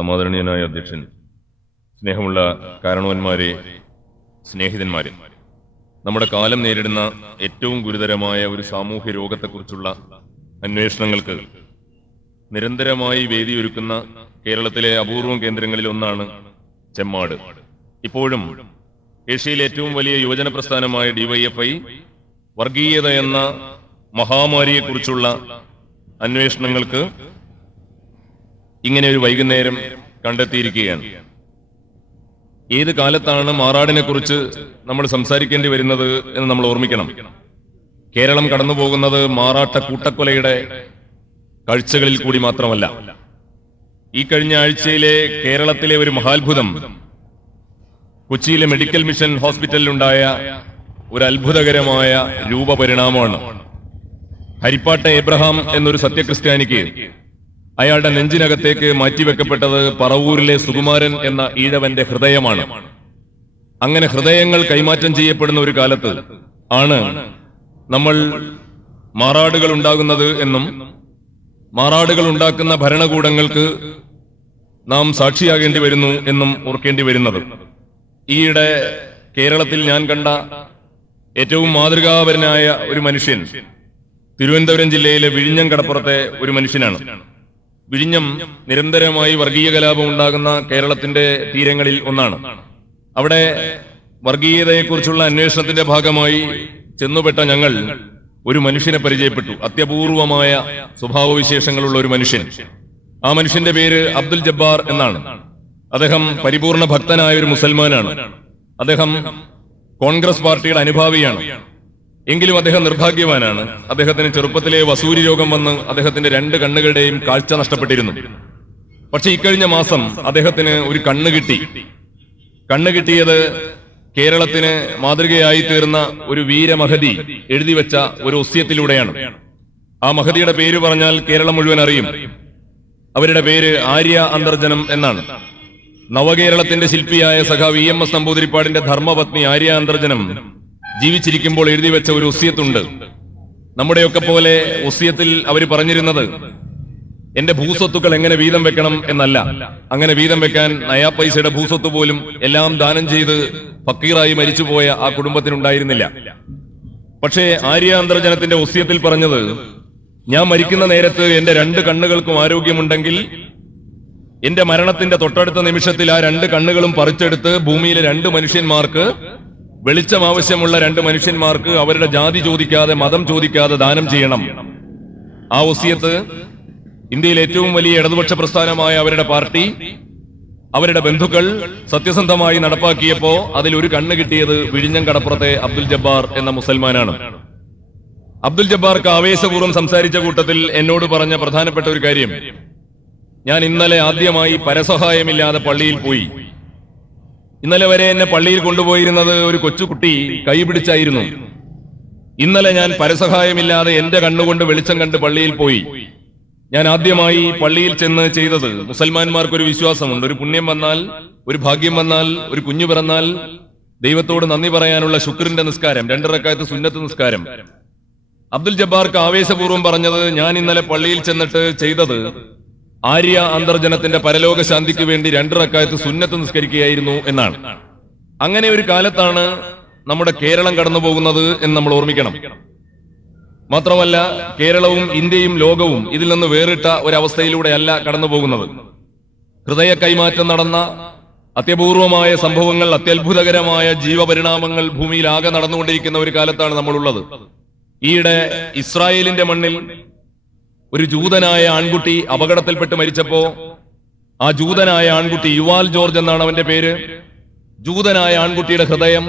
സമാദരണീയനായ അധ്യക്ഷൻ, സ്നേഹമുള്ള കാരണവന്മാരെ, സ്നേഹിതന്മാരെ, നമ്മുടെ കാലം നേരിടുന്ന ഏറ്റവും ഗുരുതരമായ ഒരു സാമൂഹ്യ രോഗത്തെക്കുറിച്ചുള്ള അന്വേഷണങ്ങൾക്ക് നിരന്തരമായി വേദിയൊരുക്കുന്ന കേരളത്തിലെ അപൂർവം കേന്ദ്രങ്ങളിൽ ഒന്നാണ് ചെമ്മാട്. ഇപ്പോഴും ഏഷ്യയിലെ ഏറ്റവും വലിയ യുവജന പ്രസ്ഥാനമായ DYFI വർഗീയത എന്ന മഹാമാരിയെക്കുറിച്ചുള്ള അന്വേഷണങ്ങൾക്ക് ഇങ്ങനെ ഒരു വൈകുന്നേരം കണ്ടെത്തിയിരിക്കുകയാണ്. ഏത് കാലത്താണ് മാറാടിനെ കുറിച്ച് നമ്മൾ സംസാരിക്കേണ്ടി വരുന്നത് എന്ന് നമ്മൾ ഓർമ്മിക്കണം. കേരളം കടന്നുപോകുന്നത് മാറാട്ട കൂട്ടക്കൊലയുടെ കാഴ്ചകളിൽ കൂടി മാത്രമല്ല. ഈ കഴിഞ്ഞ ആഴ്ചയിലെ കേരളത്തിലെ ഒരു മഹാത്ഭുതം കൊച്ചിയിലെ മെഡിക്കൽ മിഷൻ ഹോസ്പിറ്റലിലുണ്ടായ ഒരു അത്ഭുതകരമായ രൂപപരിണാമമാണ്. ഹരിപ്പാട്ട എബ്രഹാം എന്നൊരു സത്യക്രിസ്ത്യാനിക്ക് അയാളുടെ നെഞ്ചിനകത്തേക്ക് മാറ്റിവെക്കപ്പെട്ടത് പറവൂരിലെ സുകുമാരൻ എന്ന ഈഴവന്റെ ഹൃദയമാണ്. അങ്ങനെ ഹൃദയങ്ങൾ കൈമാറ്റം ചെയ്യപ്പെടുന്ന ഒരു കാലത്ത് ആണ് നമ്മൾ മാറാടുകൾ ഉണ്ടാകുന്നത് എന്നും മാറാടുകൾ ഉണ്ടാക്കുന്ന ഭരണകൂടങ്ങൾക്ക് നാം സാക്ഷിയാകേണ്ടി വരുന്നു എന്നും ഓർക്കേണ്ടി വരുന്നത്. ഈയിടെ കേരളത്തിൽ ഞാൻ കണ്ട ഏറ്റവും മാതൃകാപരനായ ഒരു മനുഷ്യൻ തിരുവനന്തപുരം ജില്ലയിലെ വിഴിഞ്ഞം കടപ്പുറത്തെ ഒരു മനുഷ്യനാണ്. വിഴിഞ്ഞം നിരന്തരമായി വർഗീയ കലാപം ഉണ്ടാകുന്ന കേരളത്തിന്റെ തീരങ്ങളിൽ ഒന്നാണ്. അവിടെ വർഗീയതയെക്കുറിച്ചുള്ള അന്വേഷണത്തിന്റെ ഭാഗമായി ചെന്നുപെട്ട ഞങ്ങൾ ഒരു മനുഷ്യനെ പരിചയപ്പെട്ടു. അത്യപൂർവമായ സ്വഭാവവിശേഷങ്ങളുള്ള ഒരു മനുഷ്യൻ. ആ മനുഷ്യന്റെ പേര് അബ്ദുൽ ജബ്ബാർ എന്നാണ്. അദ്ദേഹം പരിപൂർണ ഭക്തനായ ഒരു മുസൽമാനാണ്. അദ്ദേഹം കോൺഗ്രസ് പാർട്ടിയുടെ അനുഭാവിയാണ്. എങ്കിലും അദ്ദേഹം നിർഭാഗ്യവാനാണ്. അദ്ദേഹത്തിന് ചെറുപ്പത്തിലെ വസൂരി രോഗം വന്ന് അദ്ദേഹത്തിന്റെ 2 കണ്ണുകളുടെയും കാഴ്ച നഷ്ടപ്പെട്ടിരുന്നു. പക്ഷെ ഇക്കഴിഞ്ഞ മാസം അദ്ദേഹത്തിന് ഒരു കണ്ണ് കിട്ടി. കണ്ണ് കിട്ടിയത് കേരളത്തിന് മാതൃകയായി തീർന്ന ഒരു വീരമഹതി എഴുതി വെച്ച ഒരു ഒസ്യത്തിലൂടെയാണ്. ആ മഹതിയുടെ പേര് പറഞ്ഞാൽ കേരളം മുഴുവൻ അറിയും. അവരുടെ പേര് ആര്യ അന്തർജനം എന്നാണ്. നവകേരളത്തിന്റെ ശില്പിയായ സഖാവ് EMS നമ്പൂതിരിപ്പാടിന്റെ ധർമ്മപത്നി ആര്യ അന്തർജനം ജീവിച്ചിരിക്കുമ്പോൾ എഴുതി വെച്ച ഒരു ഒസ്യത്തുണ്ട്. നമ്മുടെയൊക്കെ പോലെ ഒസ്യത്തിൽ അവർ പറഞ്ഞിരുന്നത് എന്റെ ഭൂസ്വത്തുക്കൾ എങ്ങനെ വീതം വെക്കണം എന്നല്ല. അങ്ങനെ വീതം വെക്കാൻ നയാ പൈസയുടെ ഭൂസ്വത്ത് പോലും എല്ലാം ദാനം ചെയ്ത് ഫക്കീറായി മരിച്ചുപോയ ആ കുടുംബത്തിനുണ്ടായിരുന്നില്ല. പക്ഷേ ആര്യ അന്തർജനത്തിന്റെ ഒസ്യത്തിൽ പറഞ്ഞത്, ഞാൻ മരിക്കുന്ന നേരത്ത് എന്റെ 2 കണ്ണുകൾക്കും ആരോഗ്യമുണ്ടെങ്കിൽ എന്റെ മരണത്തിന്റെ തൊട്ടടുത്ത നിമിഷത്തിൽ ആ 2 കണ്ണുകളും പറിച്ചെടുത്ത് ഭൂമിയിലെ 2 മനുഷ്യന്മാർക്ക്, വെളിച്ചം ആവശ്യമുള്ള 2 മനുഷ്യന്മാർക്ക് അവരുടെ ജാതി ചോദിക്കാതെ മതം ചോദിക്കാതെ ദാനം ചെയ്യണം. ആ ഒസ്യത്ത് ഇന്ത്യയിലെ ഏറ്റവും വലിയ ഇടതുപക്ഷ പ്രസ്ഥാനമായ അവരുടെ പാർട്ടി, അവരുടെ ബന്ധുക്കൾ സത്യസന്ധമായി നടപ്പാക്കിയപ്പോ അതിലൊരു കണ്ണ് കിട്ടിയത് വിഴിഞ്ഞം കടപ്പുറത്തെ അബ്ദുൽ ജബ്ബാർ എന്ന മുസൽമാനാണ്. അബ്ദുൽ ജബ്ബാർക്ക് ആവേശപൂർവ്വം സംസാരിച്ച കൂട്ടത്തിൽ എന്നോട് പറഞ്ഞ പ്രധാനപ്പെട്ട ഒരു കാര്യം, ഞാൻ ഇന്നലെ ആദ്യമായി പരസഹായമില്ലാതെ പള്ളിയിൽ പോയി. ഇന്നലെ വരെ എന്നെ പള്ളിയിൽ കൊണ്ടുപോയിരുന്നത് ഒരു കൊച്ചുകുട്ടി കൈപിടിച്ചായിരുന്നു. ഇന്നലെ ഞാൻ പരസഹായമില്ലാതെ എന്റെ കണ്ണുകൊണ്ട് വെളിച്ചം കണ്ട് പള്ളിയിൽ പോയി. ഞാൻ ആദ്യമായി പള്ളിയിൽ ചെന്ന് ചെയ്തത്, മുസൽമാന്മാർക്കൊരു വിശ്വാസമുണ്ട്, ഒരു പുണ്യം വന്നാൽ, ഒരു ഭാഗ്യം വന്നാൽ, ഒരു കുഞ്ഞു പിറന്നാൽ ദൈവത്തോട് നന്ദി പറയാനുള്ള ശുക്രിന്റെ നിസ്കാരം, 2 റക്അത്ത് സുന്നത്ത് നിസ്കാരം. അബ്ദുൽ ജബ്ബാർക്ക് ആവേശപൂർവ്വം പറഞ്ഞത്, ഞാൻ ഇന്നലെ പള്ളിയിൽ ചെന്നിട്ട് ചെയ്തത് ആര്യ അന്തർജനത്തിന്റെ പരലോക ശാന്തിക്ക് വേണ്ടി 2 റക്അത്ത് സുന്നത്ത് നിസ്കരിക്കുകയായിരുന്നു എന്നാണ്. അങ്ങനെ ഒരു കാലത്താണ് നമ്മുടെ കേരളം കടന്നു പോകുന്നത് എന്ന് നമ്മൾ ഓർമ്മിക്കണം. മാത്രമല്ല, കേരളവും ഇന്ത്യയും ലോകവും ഇതിൽ നിന്ന് വേറിട്ട ഒരവസ്ഥയിലൂടെയല്ല കടന്നു പോകുന്നത്. ഹൃദയ കൈമാറ്റം നടന്ന അത്യപൂർവമായ സംഭവങ്ങൾ, അത്യത്ഭുതകരമായ ജീവപരിണാമങ്ങൾ ഭൂമിയിലാകെ നടന്നുകൊണ്ടിരിക്കുന്ന ഒരു കാലത്താണ് നമ്മളുള്ളത്. ഈയിടെ ഇസ്രായേലിന്റെ മണ്ണിൽ ഒരു ജൂതനായ ആൺകുട്ടി അപകടത്തിൽപ്പെട്ട് മരിച്ചപ്പോ ആ ജൂതനായ ആൺകുട്ടി, യുവാൽ ജോർജ് എന്നാണ് അവന്റെ പേര്, ജൂതനായ ആൺകുട്ടിയുടെ ഹൃദയം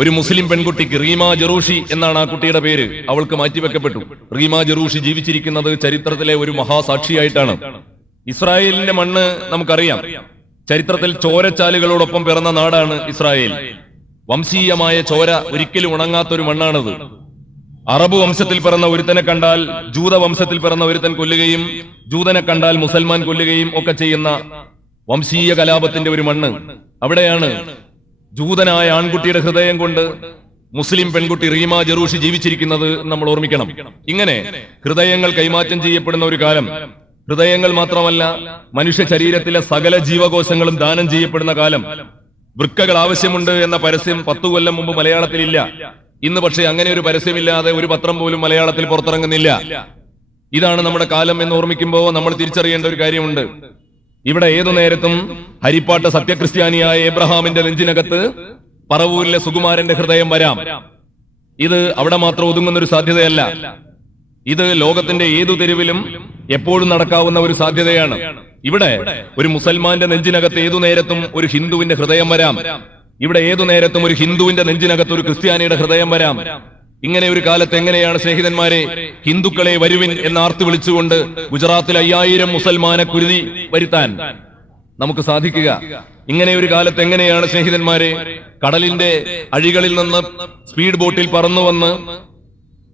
ഒരു മുസ്ലിം പെൺകുട്ടിക്ക്, റീമ ജറൂഷി എന്നാണ് ആ കുട്ടിയുടെ പേര്, അവൾക്ക് മാറ്റിവെക്കപ്പെട്ടു. റീമ ജറൂഷി ജീവിച്ചിരിക്കുന്നത് ചരിത്രത്തിലെ ഒരു മഹാസാക്ഷിയായിട്ടാണ്. ഇസ്രായേലിന്റെ മണ്ണ് നമുക്കറിയാം. ചരിത്രത്തിൽ ചോരച്ചാലുകളോടൊപ്പം പിറന്ന നാടാണ് ഇസ്രായേൽ. വംശീയമായ ചോര ഒരിക്കലും ഉണങ്ങാത്തൊരു മണ്ണാണത്. അറബ് വംശത്തിൽ പിറന്ന ഒരുത്തനെ കണ്ടാൽ ജൂത വംശത്തിൽ പിറന്ന ഒരുത്തൻ കൊല്ലുകയും ജൂതനെ കണ്ടാൽ മുസൽമാൻ കൊല്ലുകയും ഒക്കെ ചെയ്യുന്ന വംശീയ കലാപത്തിന്റെ ഒരു മണ്ണ്. അവിടെയാണ് ജൂതനായ ആൺകുട്ടിയുടെ ഹൃദയം കൊണ്ട് മുസ്ലിം പെൺകുട്ടി റീമ ജറൂഷി ജീവിച്ചിരിക്കുന്നത് നമ്മൾ ഓർമ്മിക്കണം. ഇങ്ങനെ ഹൃദയങ്ങൾ കൈമാറ്റം ചെയ്യപ്പെടുന്ന ഒരു കാലം, ഹൃദയങ്ങൾ മാത്രമല്ല, മനുഷ്യ ശരീരത്തിലെ സകല ജീവകോശങ്ങളും ദാനം ചെയ്യപ്പെടുന്ന കാലം. വൃക്കകൾ ആവശ്യമുണ്ട് എന്ന പരസ്യം 10 കൊല്ലം മുമ്പ് മലയാളത്തിലില്ല. ഇന്ന് പക്ഷേ അങ്ങനെ ഒരു പരസ്യമില്ലാതെ ഒരു പത്രം പോലും മലയാളത്തിൽ പുറത്തിറങ്ങുന്നില്ല. ഇതാണ് നമ്മുടെ കാലം എന്ന് ഓർമ്മിക്കുമ്പോൾ നമ്മൾ തിരിച്ചറിയേണ്ട ഒരു കാര്യമുണ്ട്. ഇവിടെ ഏതു നേരത്തും ഹരിപ്പാട്ട് സത്യക്രിസ്ത്യാനിയായ എബ്രഹാമിന്റെ നെഞ്ചിനകത്ത് പറവൂരിലെ സുകുമാരന്റെ ഹൃദയം വരാം. ഇത് അവിടെ മാത്രം ഒതുങ്ങുന്ന ഒരു സാധ്യതയല്ല. ഇത് ലോകത്തിന്റെ ഏതു തെരുവിലും എപ്പോഴും നടക്കാവുന്ന ഒരു സാധ്യതയാണ്. ഇവിടെ ഒരു മുസൽമാന്റെ നെഞ്ചിനകത്ത് ഏതു നേരത്തും ഒരു ഹിന്ദുവിന്റെ ഹൃദയം വരാം. ഇവിടെ ഏതു നേരത്തും ഒരു ഹിന്ദുവിന്റെ നെഞ്ചിനകത്ത് ഒരു ക്രിസ്ത്യാനിയുടെ ഹൃദയം വരാം. ഇങ്ങനെ ഒരു കാലത്ത് എങ്ങനെയാണ് സ്നേഹിതന്മാരെ ഹിന്ദുക്കളെ വരുവിൻ എന്ന് ആർത്തു വിളിച്ചുകൊണ്ട് ഗുജറാത്തിൽ 5000 മുസൽമാനെ കുരുതി വരുത്താൻ നമുക്ക് സാധിക്കുക? ഇങ്ങനെ ഒരു കാലത്ത് എങ്ങനെയാണ് സ്നേഹിതന്മാരെ കടലിന്റെ അഴികളിൽ നിന്ന് സ്പീഡ് ബോട്ടിൽ പറന്നു വന്ന്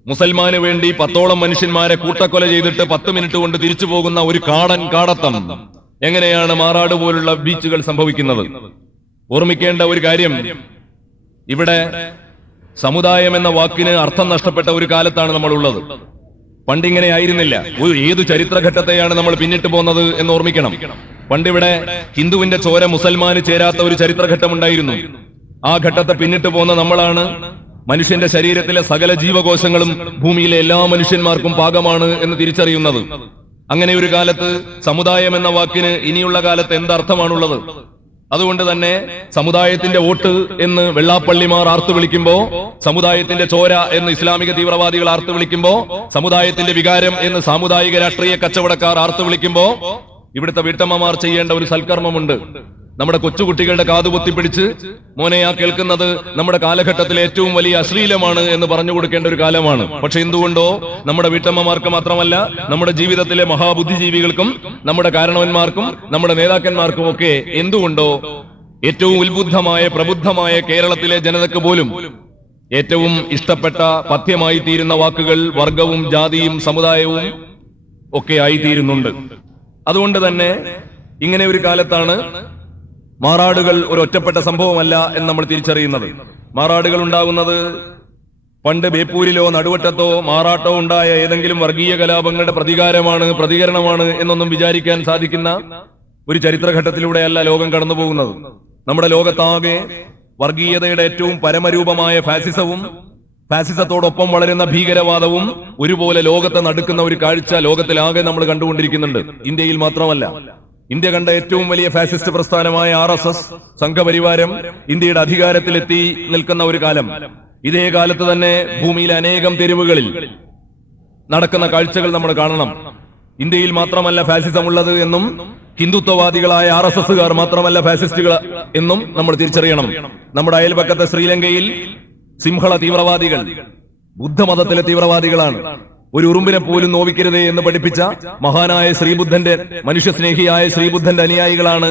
മുസൽമാന് വേണ്ടി 10ഓളം മനുഷ്യന്മാരെ കൂട്ടക്കൊല ചെയ്തിട്ട് 10 മിനിറ്റ് കൊണ്ട് തിരിച്ചു പോകുന്ന ഒരു കാടത്തം എങ്ങനെയാണ് മാറാട് പോലുള്ള ബീച്ചുകൾ സംഭവിക്കുന്നത്? ഓർമ്മിക്കേണ്ട ഒരു കാര്യം, ഇവിടെ സമുദായം എന്ന വാക്കിന് അർത്ഥം നഷ്ടപ്പെട്ട ഒരു കാലത്താണ് നമ്മൾ ഉള്ളത്. പണ്ടിങ്ങനെ ആയിരുന്നില്ല. ഏതു ചരിത്രഘട്ടത്തെയാണ് നമ്മൾ പിന്നിട്ട് പോകുന്നത് എന്ന് ഓർമ്മിക്കണം. പണ്ടിവിടെ ഹിന്ദുവിന്റെ ചോര മുസൽമാന് ചേരാത്ത ഒരു ചരിത്രഘട്ടം ഉണ്ടായിരുന്നു. ആ ഘട്ടത്തെ പിന്നിട്ട് പോകുന്ന നമ്മളാണ്. മനുഷ്യന്റെ ശരീരത്തിലെ സകല ജീവകോശങ്ങളും ഭൂമിയിലെ എല്ലാ മനുഷ്യന്മാർക്കും പാകമാണ് എന്ന് തിരിച്ചറിയുന്നത്. അങ്ങനെ ഒരു കാലത്ത് സമുദായം എന്ന വാക്കിന് ഇനിയുള്ള കാലത്ത് എന്തർത്ഥമാണുള്ളത്? അതുകൊണ്ട് തന്നെ സമുദായത്തിന്റെ വോട്ട് എന്ന് വെള്ളാപ്പള്ളിമാർ ആർത്തു വിളിക്കുമ്പോ, സമുദായത്തിന്റെ ചോര എന്ന് ഇസ്ലാമിക തീവ്രവാദികൾ ആർത്തു വിളിക്കുമ്പോ, സമുദായത്തിന്റെ വികാരം എന്ന് സാമുദായിക രാഷ്ട്രീയ കച്ചവടക്കാർ ആർത്തു വിളിക്കുമ്പോ, ഇവിടുത്തെ വീട്ടമ്മമാർ ചെയ്യേണ്ട ഒരു സൽക്കർമ്മമുണ്ട്. നമ്മുടെ കൊച്ചുകുട്ടികളുടെ കാതുപൊത്തിപ്പിടിച്ച്, മോനെ ആ കേൾക്കുന്നത് നമ്മുടെ കാലഘട്ടത്തിലെ ഏറ്റവും വലിയ അശ്ലീലമാണ് എന്ന് പറഞ്ഞു കൊടുക്കേണ്ട ഒരു കാലമാണ്. പക്ഷെ എന്തുകൊണ്ടോ നമ്മുടെ വീട്ടമ്മമാർക്ക് മാത്രമല്ല, നമ്മുടെ ജീവിതത്തിലെ മഹാബുദ്ധിജീവികൾക്കും നമ്മുടെ കാരണവന്മാർക്കും നമ്മുടെ നേതാക്കന്മാർക്കും ഒക്കെ എന്തുകൊണ്ടോ ഏറ്റവും ഉത്ബുദ്ധമായ പ്രബുദ്ധമായ കേരളത്തിലെ ജനതയ്ക്ക് പോലും ഏറ്റവും ഇഷ്ടപ്പെട്ട പഥ്യമായി തീരുന്ന വാക്കുകൾ വർഗവും ജാതിയും സമുദായവും ഒക്കെ ആയിത്തീരുന്നുണ്ട്. അതുകൊണ്ട് തന്നെ ഇങ്ങനെ ഒരു കാലത്താണ് മാറാടുകൾ ഒരു ഒറ്റപ്പെട്ട സംഭവമല്ല എന്ന് നമ്മൾ തിരിച്ചറിയുന്നത്. മാറാടുകൾ ഉണ്ടാകുന്നത് പണ്ട് ബേപ്പൂരിലോ നടുവട്ടത്തോ മാറാട്ടോ ഉണ്ടായ ഏതെങ്കിലും വർഗീയ കലാപങ്ങളുടെ പ്രതികരണമാണ് എന്നൊന്നും വിചാരിക്കാൻ സാധിക്കുന്ന ഒരു ചരിത്രഘട്ടത്തിലൂടെയല്ല ലോകം കടന്നു പോകുന്നത്. നമ്മുടെ ലോകത്താകെ വർഗീയതയുടെ ഏറ്റവും പരമരൂപമായ ഫാസിസത്തോടൊപ്പം വളരുന്ന ഭീകരവാദവും ഒരുപോലെ ലോകത്തെ നടുക്കുന്ന ഒരു കാഴ്ച ലോകത്തിലാകെ നമ്മൾ കണ്ടുകൊണ്ടിരിക്കുന്നുണ്ട്. ഇന്ത്യയിൽ മാത്രമല്ല. ഇന്ത്യ കണ്ട ഏറ്റവും വലിയ ഫാസിസ്റ്റ് പ്രസ്ഥാനമായ RSS സംഘപരിവാരം ഇന്ത്യയുടെ അധികാരത്തിലെത്തി നിൽക്കുന്ന ഒരു കാലം. ഇതേ കാലത്ത് തന്നെ ഭൂമിയിലെ അനേകം തെരുവുകളിൽ നടക്കുന്ന കാഴ്ചകൾ നമ്മൾ കാണണം. ഇന്ത്യയിൽ മാത്രമല്ല ഫാസിസം ഉള്ളത് എന്നും ഹിന്ദുത്വവാദികളായ RSSകാർ മാത്രമല്ല ഫാസിസ്റ്റുകൾ എന്നും നമ്മൾ തിരിച്ചറിയണം. നമ്മുടെ അയൽപക്കത്തെ ശ്രീലങ്കയിൽ സിംഹള തീവ്രവാദികൾ ബുദ്ധമതത്തിലെ തീവ്രവാദികളാണ്. ഒരു ഉറുമ്പിനെ പോലും നോവിക്കരുതേ എന്ന് പഠിപ്പിച്ച മഹാനായ ശ്രീബുദ്ധന്റെ, മനുഷ്യസ്നേഹിയായ ശ്രീബുദ്ധന്റെ അനുയായികളാണ്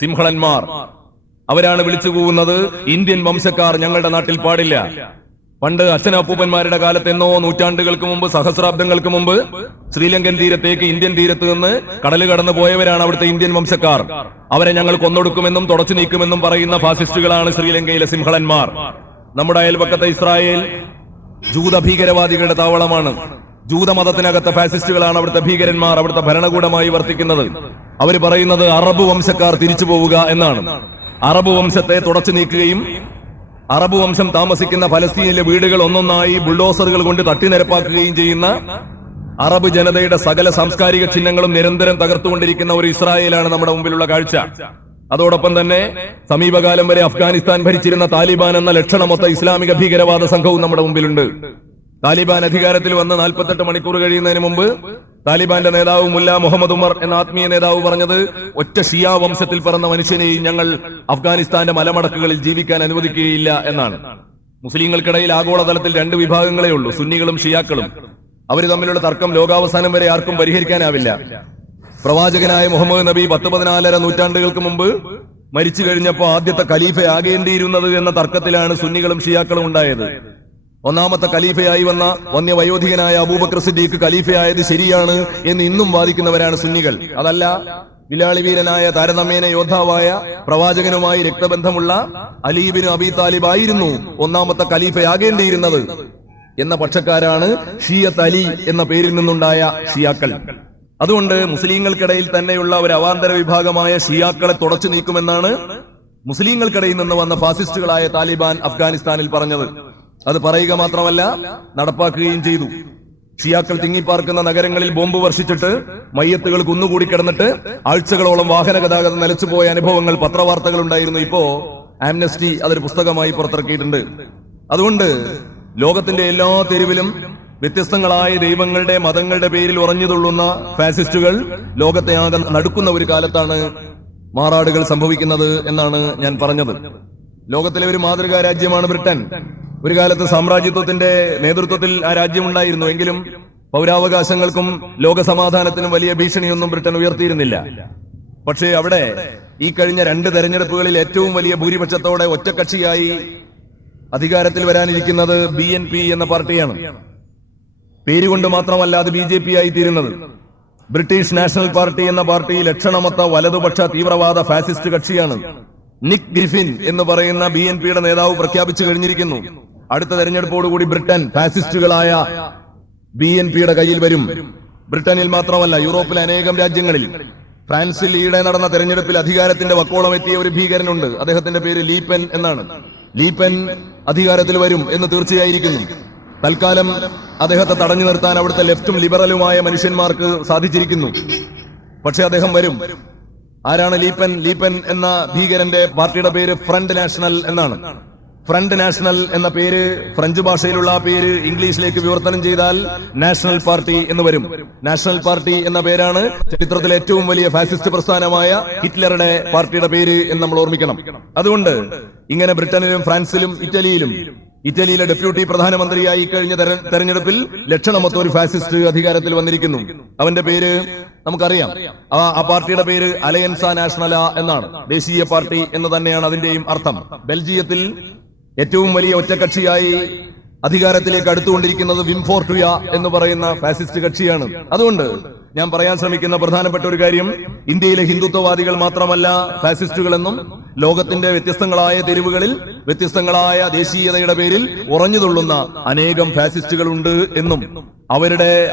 സിംഹളന്മാർ. അവരാണ് വിളിച്ചു കൂവുന്നത്, ഇന്ത്യൻ വംശക്കാർ ഞങ്ങളുടെ നാട്ടിൽ പാടില്ല. പണ്ട് അച്ഛനപ്പൂപ്പന്മാരുടെ കാലത്ത് എന്നോ നൂറ്റാണ്ടുകൾക്ക് മുമ്പ്, സഹസ്രാബ്ദങ്ങൾക്ക് മുമ്പ് ശ്രീലങ്കൻ തീരത്തേക്ക് ഇന്ത്യൻ തീരത്ത് നിന്ന് കടല് കടന്നു പോയവരാണ് അവിടുത്തെ ഇന്ത്യൻ വംശക്കാർ. അവരെ ഞങ്ങൾ കൊന്നൊടുക്കുമെന്നും തുടച്ചു നീക്കുമെന്നും പറയുന്ന ഫാസിസ്റ്റുകളാണ് ശ്രീലങ്കയിലെ സിംഹളന്മാർ. നമ്മുടെ അയൽപക്കത്തെ ഇസ്രായേൽ ജൂത ഭീകരവാദികളുടെ താവളമാണ്. ജൂതമതത്തിനകത്തെ ഫാസിസ്റ്റുകളാണ് അവിടുത്തെ ഭീകരന്മാർ, അവിടുത്തെ ഭരണകൂടമായി വർത്തിക്കുന്നത്. അവർ പറയുന്നത് അറബ് വംശക്കാർ തിരിച്ചു പോവുക എന്നാണ്. അറബ് വംശത്തെ തുടച്ചു നീക്കുകയും അറബ് വംശം താമസിക്കുന്ന ഫലസ്തീനിലെ വീടുകൾ ഒന്നൊന്നായി ബുൾഡോസറുകൾ കൊണ്ട് തട്ടിനിരപ്പാക്കുകയും ചെയ്യുന്ന അറബ് ജനതയുടെ സകല സാംസ്കാരിക ചിഹ്നങ്ങളും നിരന്തരം തകർത്തുകൊണ്ടിരിക്കുന്ന ഒരു ഇസ്രായേലാണ് നമ്മുടെ മുമ്പിലുള്ള കാഴ്ച. അതോടൊപ്പം തന്നെ സമീപകാലം വരെ അഫ്ഗാനിസ്ഥാൻ ഭരിച്ചിരുന്ന താലിബാൻ എന്ന ലക്ഷണമൊത്ത ഇസ്ലാമിക ഭീകരവാദ സംഘവും നമ്മുടെ മുമ്പിലുണ്ട്. താലിബാൻ അധികാരത്തിൽ വന്ന് 48 മണിക്കൂർ കഴിയുന്നതിന് മുമ്പ് താലിബാന്റെ നേതാവ് മുല്ല മുഹമ്മദ് ഉമർ എന്ന ആത്മീയ നേതാവ് പറഞ്ഞത്, ഒറ്റ ഷിയ വംശത്തിൽ പിറന്ന മനുഷ്യനെയും ഞങ്ങൾ അഫ്ഗാനിസ്ഥാന്റെ മലമടക്കുകളിൽ ജീവിക്കാൻ അനുവദിക്കുകയില്ല എന്നാണ്. മുസ്ലിങ്ങൾക്കിടയിൽ ആഗോളതലത്തിൽ 2 വിഭാഗങ്ങളേ ഉള്ളൂ, സുന്നികളും ഷിയാക്കളും. അവർ തമ്മിലുള്ള തർക്കം ലോകാവസാനം വരെ ആർക്കും പരിഹരിക്കാനാവില്ല. പ്രവാചകനായ മുഹമ്മദ് നബി 10-14 നൂറ്റാണ്ടുകൾക്ക് മുമ്പ് മരിച്ചു കഴിഞ്ഞപ്പോ ആദ്യത്തെ ഖലീഫയാകേണ്ടിയിരുന്നത് എന്ന തർക്കത്തിലാണ് സുന്നികളും ഷിയാക്കളും ഉണ്ടായത്. ഒന്നാമത്തെ ഖലീഫയായി വന്ന വന്യവയോധികനായ അബൂബക്കർ സിദ്ദീഖ് ഖലീഫയായത് ശരിയാണ് എന്ന് ഇന്നും വാദിക്കുന്നവരാണ് സുന്നികൾ. അതല്ല, ബിലാൽ വീരനായ താരതമ്യേന യോദ്ധാവായ പ്രവാചകനുമായി രക്തബന്ധമുള്ള അലി ഇബ്നു അബീ താലിബ് ആയിരുന്നു ഒന്നാമത്തെ ഖലീഫയാകേണ്ടിയിരുന്നത് എന്ന പക്ഷക്കാരാണ് ഷിയത്ത് അലി എന്ന പേരിൽ നിന്നുണ്ടായ ഷിയാക്കൾ. അതുകൊണ്ട് മുസ്ലിങ്ങൾക്കിടയിൽ തന്നെയുള്ള ഒരു അവാന്തര വിഭാഗമായ ഷിയാക്കളെ തുടച്ചു നീക്കുമെന്നാണ് മുസ്ലിങ്ങൾക്കിടയിൽ നിന്ന് വന്ന ഫാസിസ്റ്റുകളായ താലിബാൻ അഫ്ഗാനിസ്ഥാനിൽ പറഞ്ഞത്. അത് പറയുക മാത്രമല്ല, നടപ്പാക്കുകയും ചെയ്തു. ഷിയാക്കൾ തിങ്ങിപ്പാർക്കുന്ന നഗരങ്ങളിൽ ബോംബ് വർഷിച്ചിട്ട് മയ്യത്തുകൾ കുന്നുകൂടി കിടന്നിട്ട് ആഴ്ചകളോളം വാഹന ഗതാഗതം നിലച്ചുപോയ അനുഭവങ്ങൾ പത്രവാർത്തകൾ ഉണ്ടായിരുന്നു. ഇപ്പോ ആംനസ്റ്റി അതൊരു പുസ്തകമായി പുറത്തിറക്കിയിട്ടുണ്ട്. അതുകൊണ്ട് ലോകത്തിന്റെ എല്ലാ തെരുവിലും വ്യത്യസ്തങ്ങളായ ദൈവങ്ങളുടെ മതങ്ങളുടെ പേരിൽ ഉറഞ്ഞുതുള്ളുന്ന ഫാസിസ്റ്റുകൾ ലോകത്തെ ആകെ നടുക്കുന്ന ഒരു കാലത്താണ് മാറാടുകൾ സംഭവിക്കുന്നത് എന്നാണ് ഞാൻ പറഞ്ഞത്. ലോകത്തിലെ ഒരു മാതൃകാ രാജ്യമാണ് ബ്രിട്ടൻ. ഒരു കാലത്ത് സാമ്രാജ്യത്വത്തിന്റെ നേതൃത്വത്തിൽ ആ രാജ്യമുണ്ടായിരുന്നു. എങ്കിലും പൗരാവകാശങ്ങൾക്കും ലോകസമാധാനത്തിനും വലിയ ഭീഷണിയൊന്നും ബ്രിട്ടൻ ഉയർത്തിയിരുന്നില്ല. പക്ഷേ അവിടെ ഈ കഴിഞ്ഞ 2 തെരഞ്ഞെടുപ്പുകളിൽ ഏറ്റവും വലിയ ഭൂരിപക്ഷത്തോടെ ഒറ്റക്കക്ഷിയായി അധികാരത്തിൽ വരാനിരിക്കുന്നത് BNP എന്ന പാർട്ടിയാണ്. പേരുകൊണ്ട് മാത്രമല്ല അത് BJP ആയി തീരുന്നത്. ബ്രിട്ടീഷ് നാഷണൽ പാർട്ടി എന്ന പാർട്ടി ലക്ഷണമൊത്ത വലതുപക്ഷ തീവ്രവാദ ഫാസിസ്റ്റ് കക്ഷിയാണ്. നിക് ഗ്രിഫിൻ എന്ന് പറയുന്ന BNPയുടെ നേതാവ് പ്രഖ്യാപിച്ചു കഴിഞ്ഞിരിക്കുന്നു, അടുത്ത തെരഞ്ഞെടുപ്പോടുകൂടി ബ്രിട്ടൻ ഫാസിസ്റ്റുകളായ BNPയുടെ കയ്യിൽ വരും. ബ്രിട്ടനിൽ മാത്രമല്ല, യൂറോപ്പിലെ അനേകം രാജ്യങ്ങളിൽ. ഫ്രാൻസിൽ ഈയിടെ നടന്ന തെരഞ്ഞെടുപ്പിൽ അധികാരത്തിന്റെ വക്കോളം എത്തിയ ഒരു ഭീകരനുണ്ട്. അദ്ദേഹത്തിന്റെ പേര് ലീപെൻ എന്നാണ്. ലീപെൻ അധികാരത്തിൽ വരും എന്ന് തീർച്ചയായിരിക്കുന്നു. തൽക്കാലം അദ്ദേഹത്തെ തടഞ്ഞു നിർത്താൻ അവിടുത്തെ ലെഫ്റ്റും ലിബറലുമായ മനുഷ്യന്മാർക്ക് സാധിച്ചിരിക്കുന്നു. പക്ഷെ അദ്ദേഹം വരും. ആരാണ് ലീപെൻ? ലീപെൻ എന്ന ഭീകരന്റെ പാർട്ടിയുടെ പേര് ഫ്രണ്ട് നാഷണൽ എന്നാണ്. ഫ്രണ്ട് നാഷണൽ എന്ന പേര് ഫ്രഞ്ച് ഭാഷയിലുള്ള ആ പേര് ഇംഗ്ലീഷിലേക്ക് വിവർത്തനം ചെയ്താൽ നാഷണൽ പാർട്ടി എന്ന് വരും. നാഷണൽ പാർട്ടി എന്ന പേരാണ് ചരിത്രത്തിലെ ഏറ്റവും വലിയ ഫാസിസ്റ്റ് പ്രസ്ഥാനമായ ഹിറ്റ്ലറുടെ പാർട്ടിയുടെ പേര് എന്ന് നമ്മൾ ഓർമ്മിക്കണം. അതുകൊണ്ട് ഇങ്ങനെ ബ്രിട്ടനിലും ഫ്രാൻസിലും ഇറ്റലിയിലെ ഡെപ്യൂട്ടി പ്രധാനമന്ത്രിയായി കഴിഞ്ഞ തെരഞ്ഞെടുപ്പിൽ ലക്ഷണമൊത്ത ഒരു ഫാസിസ്റ്റ് അധികാരത്തിൽ വന്നിരിക്കുന്നു. അവന്റെ പേര് നമുക്കറിയാം. ആ പാർട്ടിയുടെ പേര് അലയൻസ നാഷണല എന്നാണ്. ദേശീയ പാർട്ടി എന്ന് തന്നെയാണ് അതിന്റെയും അർത്ഥം. ബെൽജിയത്തിൽ ഏറ്റവും വലിയ ഒറ്റക്കക്ഷിയായി അധികാരത്തിലേക്ക് അടുത്തുകൊണ്ടിരിക്കുന്നത് വിം ഫോർട്ടുയ എന്ന് പറയുന്ന ഫാസിസ്റ്റ് കക്ഷിയാണ്. അതുകൊണ്ട് ഞാൻ പറയാൻ ശ്രമിക്കുന്ന പ്രധാനപ്പെട്ട ഒരു കാര്യം, ഇന്ത്യയിലെ ഹിന്ദുത്വവാദികൾ മാത്രമല്ല ഫാസിസ്റ്റുകളെന്നും ലോകത്തിന്റെ വ്യത്യസ്തങ്ങളായ തെരുവുകളിൽ വ്യത്യസ്തങ്ങളായ ദേശീയതയുടെ പേരിൽ ഉറഞ്ഞുതുള്ളുന്ന അനേകം ഫാസിസ്റ്റുകളുണ്ട് എന്നും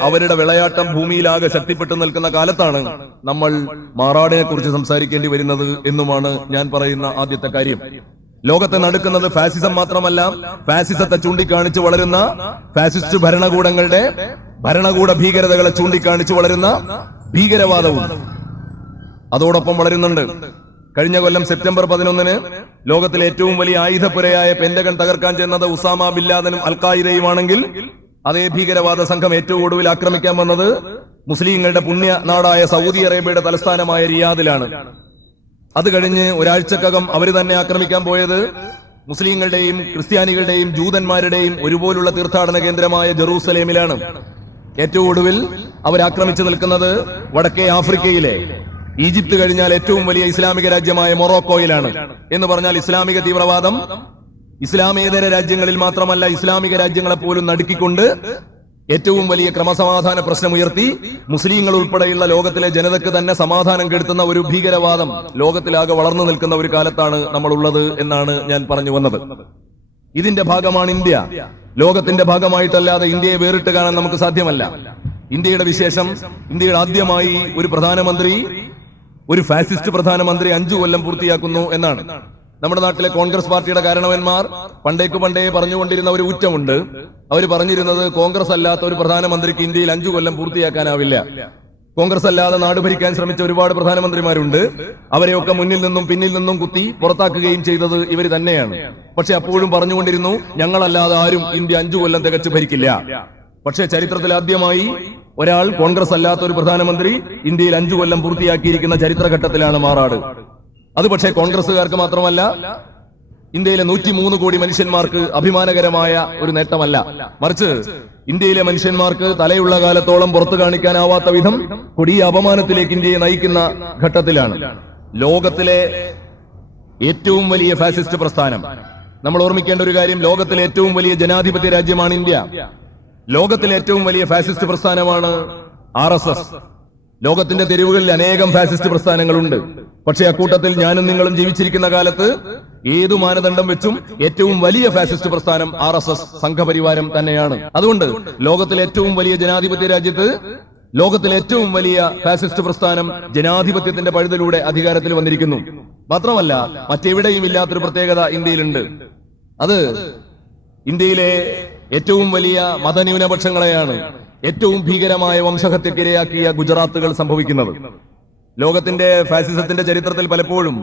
അവരുടെ വിളയാട്ടം ഭൂമിയിലാകെ ശക്തിപ്പെട്ടു നിൽക്കുന്ന കാലത്താണ് നമ്മൾ മാറാടിനെ കുറിച്ച് സംസാരിക്കേണ്ടി വരുന്നത് എന്നുമാണ് ഞാൻ പറയുന്ന ആദ്യത്തെ കാര്യം. ലോകത്തെ നടക്കുന്നത് ഫാസിസം മാത്രമല്ല, ഫാസിസത്തെ ചൂണ്ടിക്കാണിച്ച് വളരുന്ന ഫാസിസ്റ്റ് ഭരണകൂടങ്ങളുടെ ഭരണകൂട ഭീകരതകളെ ചൂണ്ടിക്കാണിച്ച് വളരുന്ന ഭീകരവാദവും അതോടൊപ്പം വളരുന്നുണ്ട്. കഴിഞ്ഞ കൊല്ലം സെപ്റ്റംബർ 11 ലോകത്തിലെ ഏറ്റവും വലിയ ആയുധപ്പുരയായ പെന്റഗൺ തകർക്കാൻ ചെന്നത് ഉസാമ ബിൻ ലാദനും അൽ ഖായിദയുമാണെങ്കിൽ അതേ ഭീകരവാദ സംഘം ഏറ്റവും ഒടുവിൽ ആക്രമിക്കാൻ വന്നത് മുസ്ലിങ്ങളുടെ പുണ്യ നാടായ സൗദി അറേബ്യയുടെ തലസ്ഥാനമായ റിയാദിലാണ്. അത് കഴിഞ്ഞ് ഒരാഴ്ചക്കകം അവർ തന്നെ ആക്രമിക്കാൻ പോയത് മുസ്ലിങ്ങളുടെയും ക്രിസ്ത്യാനികളുടെയും ജൂതന്മാരുടെയും ഒരുപോലുള്ള തീർത്ഥാടന കേന്ദ്രമായ ജെറൂസലേമിലാണ്. ഏറ്റവും ഒടുവിൽ അവരാക്രമിച്ചു നിൽക്കുന്നത് വടക്കേ ആഫ്രിക്കയിലെ ഈജിപ്ത് കഴിഞ്ഞാൽ ഏറ്റവും വലിയ ഇസ്ലാമിക രാജ്യമായ മൊറോക്കോയിലാണ്. എന്ന് പറഞ്ഞാൽ ഇസ്ലാമിക തീവ്രവാദം ഇസ്ലാമേതര രാജ്യങ്ങളിൽ മാത്രമല്ല ഇസ്ലാമിക രാജ്യങ്ങളെ പോലും നടുക്കിക്കൊണ്ട് ഏറ്റവും വലിയ ക്രമസമാധാന പ്രശ്നമുയർത്തി മുസ്ലിങ്ങൾ ഉൾപ്പെടെയുള്ള ലോകത്തിലെ ജനതയ്ക്ക് തന്നെ സമാധാനം കെടുത്തുന്ന ഒരു ഭീകരവാദം ലോകത്തിലാകെ വളർന്നു നിൽക്കുന്ന ഒരു കാലത്താണ് നമ്മൾ ഉള്ളത് എന്നാണ് ഞാൻ പറഞ്ഞു വന്നത്. ഇതിന്റെ ഭാഗമാണ് ഇന്ത്യ. ലോകത്തിന്റെ ഭാഗമായിട്ടല്ലാതെ ഇന്ത്യയെ വേറിട്ട് കാണാൻ നമുക്ക് സാധ്യമല്ല. ഇന്ത്യയുടെ വിശേഷം, ഇന്ത്യയുടെ ആദ്യമായി ഒരു പ്രധാനമന്ത്രി, ഒരു ഫാസിസ്റ്റ് പ്രധാനമന്ത്രി 5 കൊല്ലം പൂർത്തിയാക്കുന്നു എന്നാണ്. നമ്മുടെ നാട്ടിലെ കോൺഗ്രസ് പാർട്ടിയുടെ കാരണവന്മാർ പണ്ടേ പറഞ്ഞുകൊണ്ടിരുന്ന ഒരു ഊറ്റമുണ്ട്. അവർ പറഞ്ഞിരുന്നത് കോൺഗ്രസ് അല്ലാത്ത ഒരു പ്രധാനമന്ത്രിക്ക് ഇന്ത്യയിൽ 5 കൊല്ലം പൂർത്തിയാക്കാനാവില്ല. കോൺഗ്രസ് അല്ലാതെ നാട് ഭരിക്കാൻ ശ്രമിച്ച ഒരുപാട് പ്രധാനമന്ത്രിമാരുണ്ട്. അവരെയൊക്കെ മുന്നിൽ നിന്നും പിന്നിൽ നിന്നും കുത്തി പുറത്താക്കുകയും ചെയ്തത് ഇവർ തന്നെയാണ്. പക്ഷെ അപ്പോഴും പറഞ്ഞുകൊണ്ടിരുന്നു, ഞങ്ങളല്ലാതെ ആരും ഇന്ത്യ 5 കൊല്ലം തികച്ചു ഭരിക്കില്ല. പക്ഷെ ചരിത്രത്തിൽ ആദ്യമായി ഒരാൾ കോൺഗ്രസ് അല്ലാത്ത ഒരു പ്രധാനമന്ത്രി ഇന്ത്യയിൽ 5 കൊല്ലം പൂർത്തിയാക്കിയിരിക്കുന്ന ചരിത്രഘട്ടത്തിലാണ് മാറാട്. അത് പക്ഷേ കോൺഗ്രസുകാർക്ക് മാത്രമല്ല, ഇന്ത്യയിലെ 103 കോടി മനുഷ്യന്മാർക്ക് അഭിമാനകരമായ ഒരു നേട്ടമല്ല. മറിച്ച് ഇന്ത്യയിലെ മനുഷ്യന്മാർക്ക് തലയുള്ള കാലത്തോളം പുറത്തു കാണിക്കാനാവാത്ത വിധം കൊടിയ അപമാനത്തിലേക്ക് ഇന്ത്യയെ നയിക്കുന്ന ഘട്ടത്തിലാണ്. ലോകത്തിലെ ഏറ്റവും വലിയ ഫാസിസ്റ്റ് പ്രസ്ഥാനം, നമ്മൾ ഓർമ്മിക്കേണ്ട ഒരു കാര്യം, ലോകത്തിലെ ഏറ്റവും വലിയ ജനാധിപത്യ രാജ്യമാണ് ഇന്ത്യ. ലോകത്തിലെ ഏറ്റവും വലിയ ഫാസിസ്റ്റ് പ്രസ്ഥാനമാണ് RSS. ലോകത്തിന്റെ തെരുവുകളിൽ അനേകം ഫാസിസ്റ്റ് പ്രസ്ഥാനങ്ങളുണ്ട്. പക്ഷേ അക്കൂട്ടത്തിൽ ഞാനും നിങ്ങളും ജീവിച്ചിരിക്കുന്ന കാലത്ത് ഏതു മാനദണ്ഡം വെച്ചും ഏറ്റവും വലിയ ഫാസിസ്റ്റ് പ്രസ്ഥാനം RSS സംഘപരിവാരം തന്നെയാണ്. അതുകൊണ്ട് ലോകത്തിലെ ഏറ്റവും വലിയ ജനാധിപത്യ രാജ്യത്ത് ലോകത്തിലെ ഏറ്റവും വലിയ ഫാസിസ്റ്റ് പ്രസ്ഥാനം ജനാധിപത്യത്തിന്റെ പഴുതിലൂടെ അധികാരത്തിൽ വന്നിരിക്കുന്നു. മാത്രമല്ല മറ്റെവിടെയും ഇല്ലാത്തൊരു പ്രത്യേകത ഇന്ത്യയിലുണ്ട്. അത് ഇന്ത്യയിലെ ഏറ്റവും വലിയ മതന്യൂനപക്ഷങ്ങളെയാണ് ഏറ്റവും ഭീകരമായ വംശഹത്യക്കിരയാക്കിയ ഗുജറാത്തുകൾ സംഭവിക്കുന്നത്. ലോകത്തിന്റെ ഫാസിസത്തിന്റെ ചരിത്രത്തിൽ പലപ്പോഴും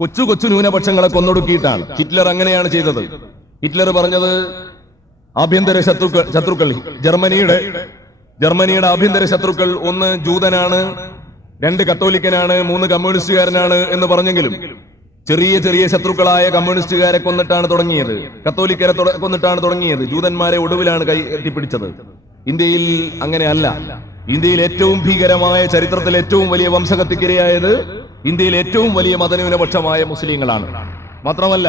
കൊച്ചു കൊച്ചു ന്യൂനപക്ഷങ്ങളെ കൊന്നൊടുക്കിയിട്ടാണ്. ഹിറ്റ്ലർ അങ്ങനെയാണ് ചെയ്തത്. ഹിറ്റ്ലർ പറഞ്ഞത് ആഭ്യന്തര ശത്രുക്കൾ ജർമ്മനിയുടെ ആഭ്യന്തര ശത്രുക്കൾ 1 ജൂതനാണ്, 2 കത്തോലിക്കനാണ്, 3 കമ്മ്യൂണിസ്റ്റുകാരനാണ് എന്ന് പറഞ്ഞെങ്കിലും ചെറിയ ചെറിയ ശത്രുക്കളായ കമ്മ്യൂണിസ്റ്റുകാരെ കൊന്നിട്ടാണ് തുടങ്ങിയത്, കത്തോലിക്കരെ കൊന്നിട്ടാണ് തുടങ്ങിയത്, ജൂതന്മാരെ ഒടുവിലാണ് കൈ എത്തിപ്പിടിച്ചത്. ഇന്ത്യയിൽ അങ്ങനെയല്ല. ഇന്ത്യയിൽ ഏറ്റവും ഭീകരമായ, ചരിത്രത്തിൽ ഏറ്റവും വലിയ വംശഹത്യക്കിരയായത് ഇന്ത്യയിൽ ഏറ്റവും വലിയ മതന്യൂനപക്ഷമായ മുസ്ലിങ്ങളാണ്. മാത്രമല്ല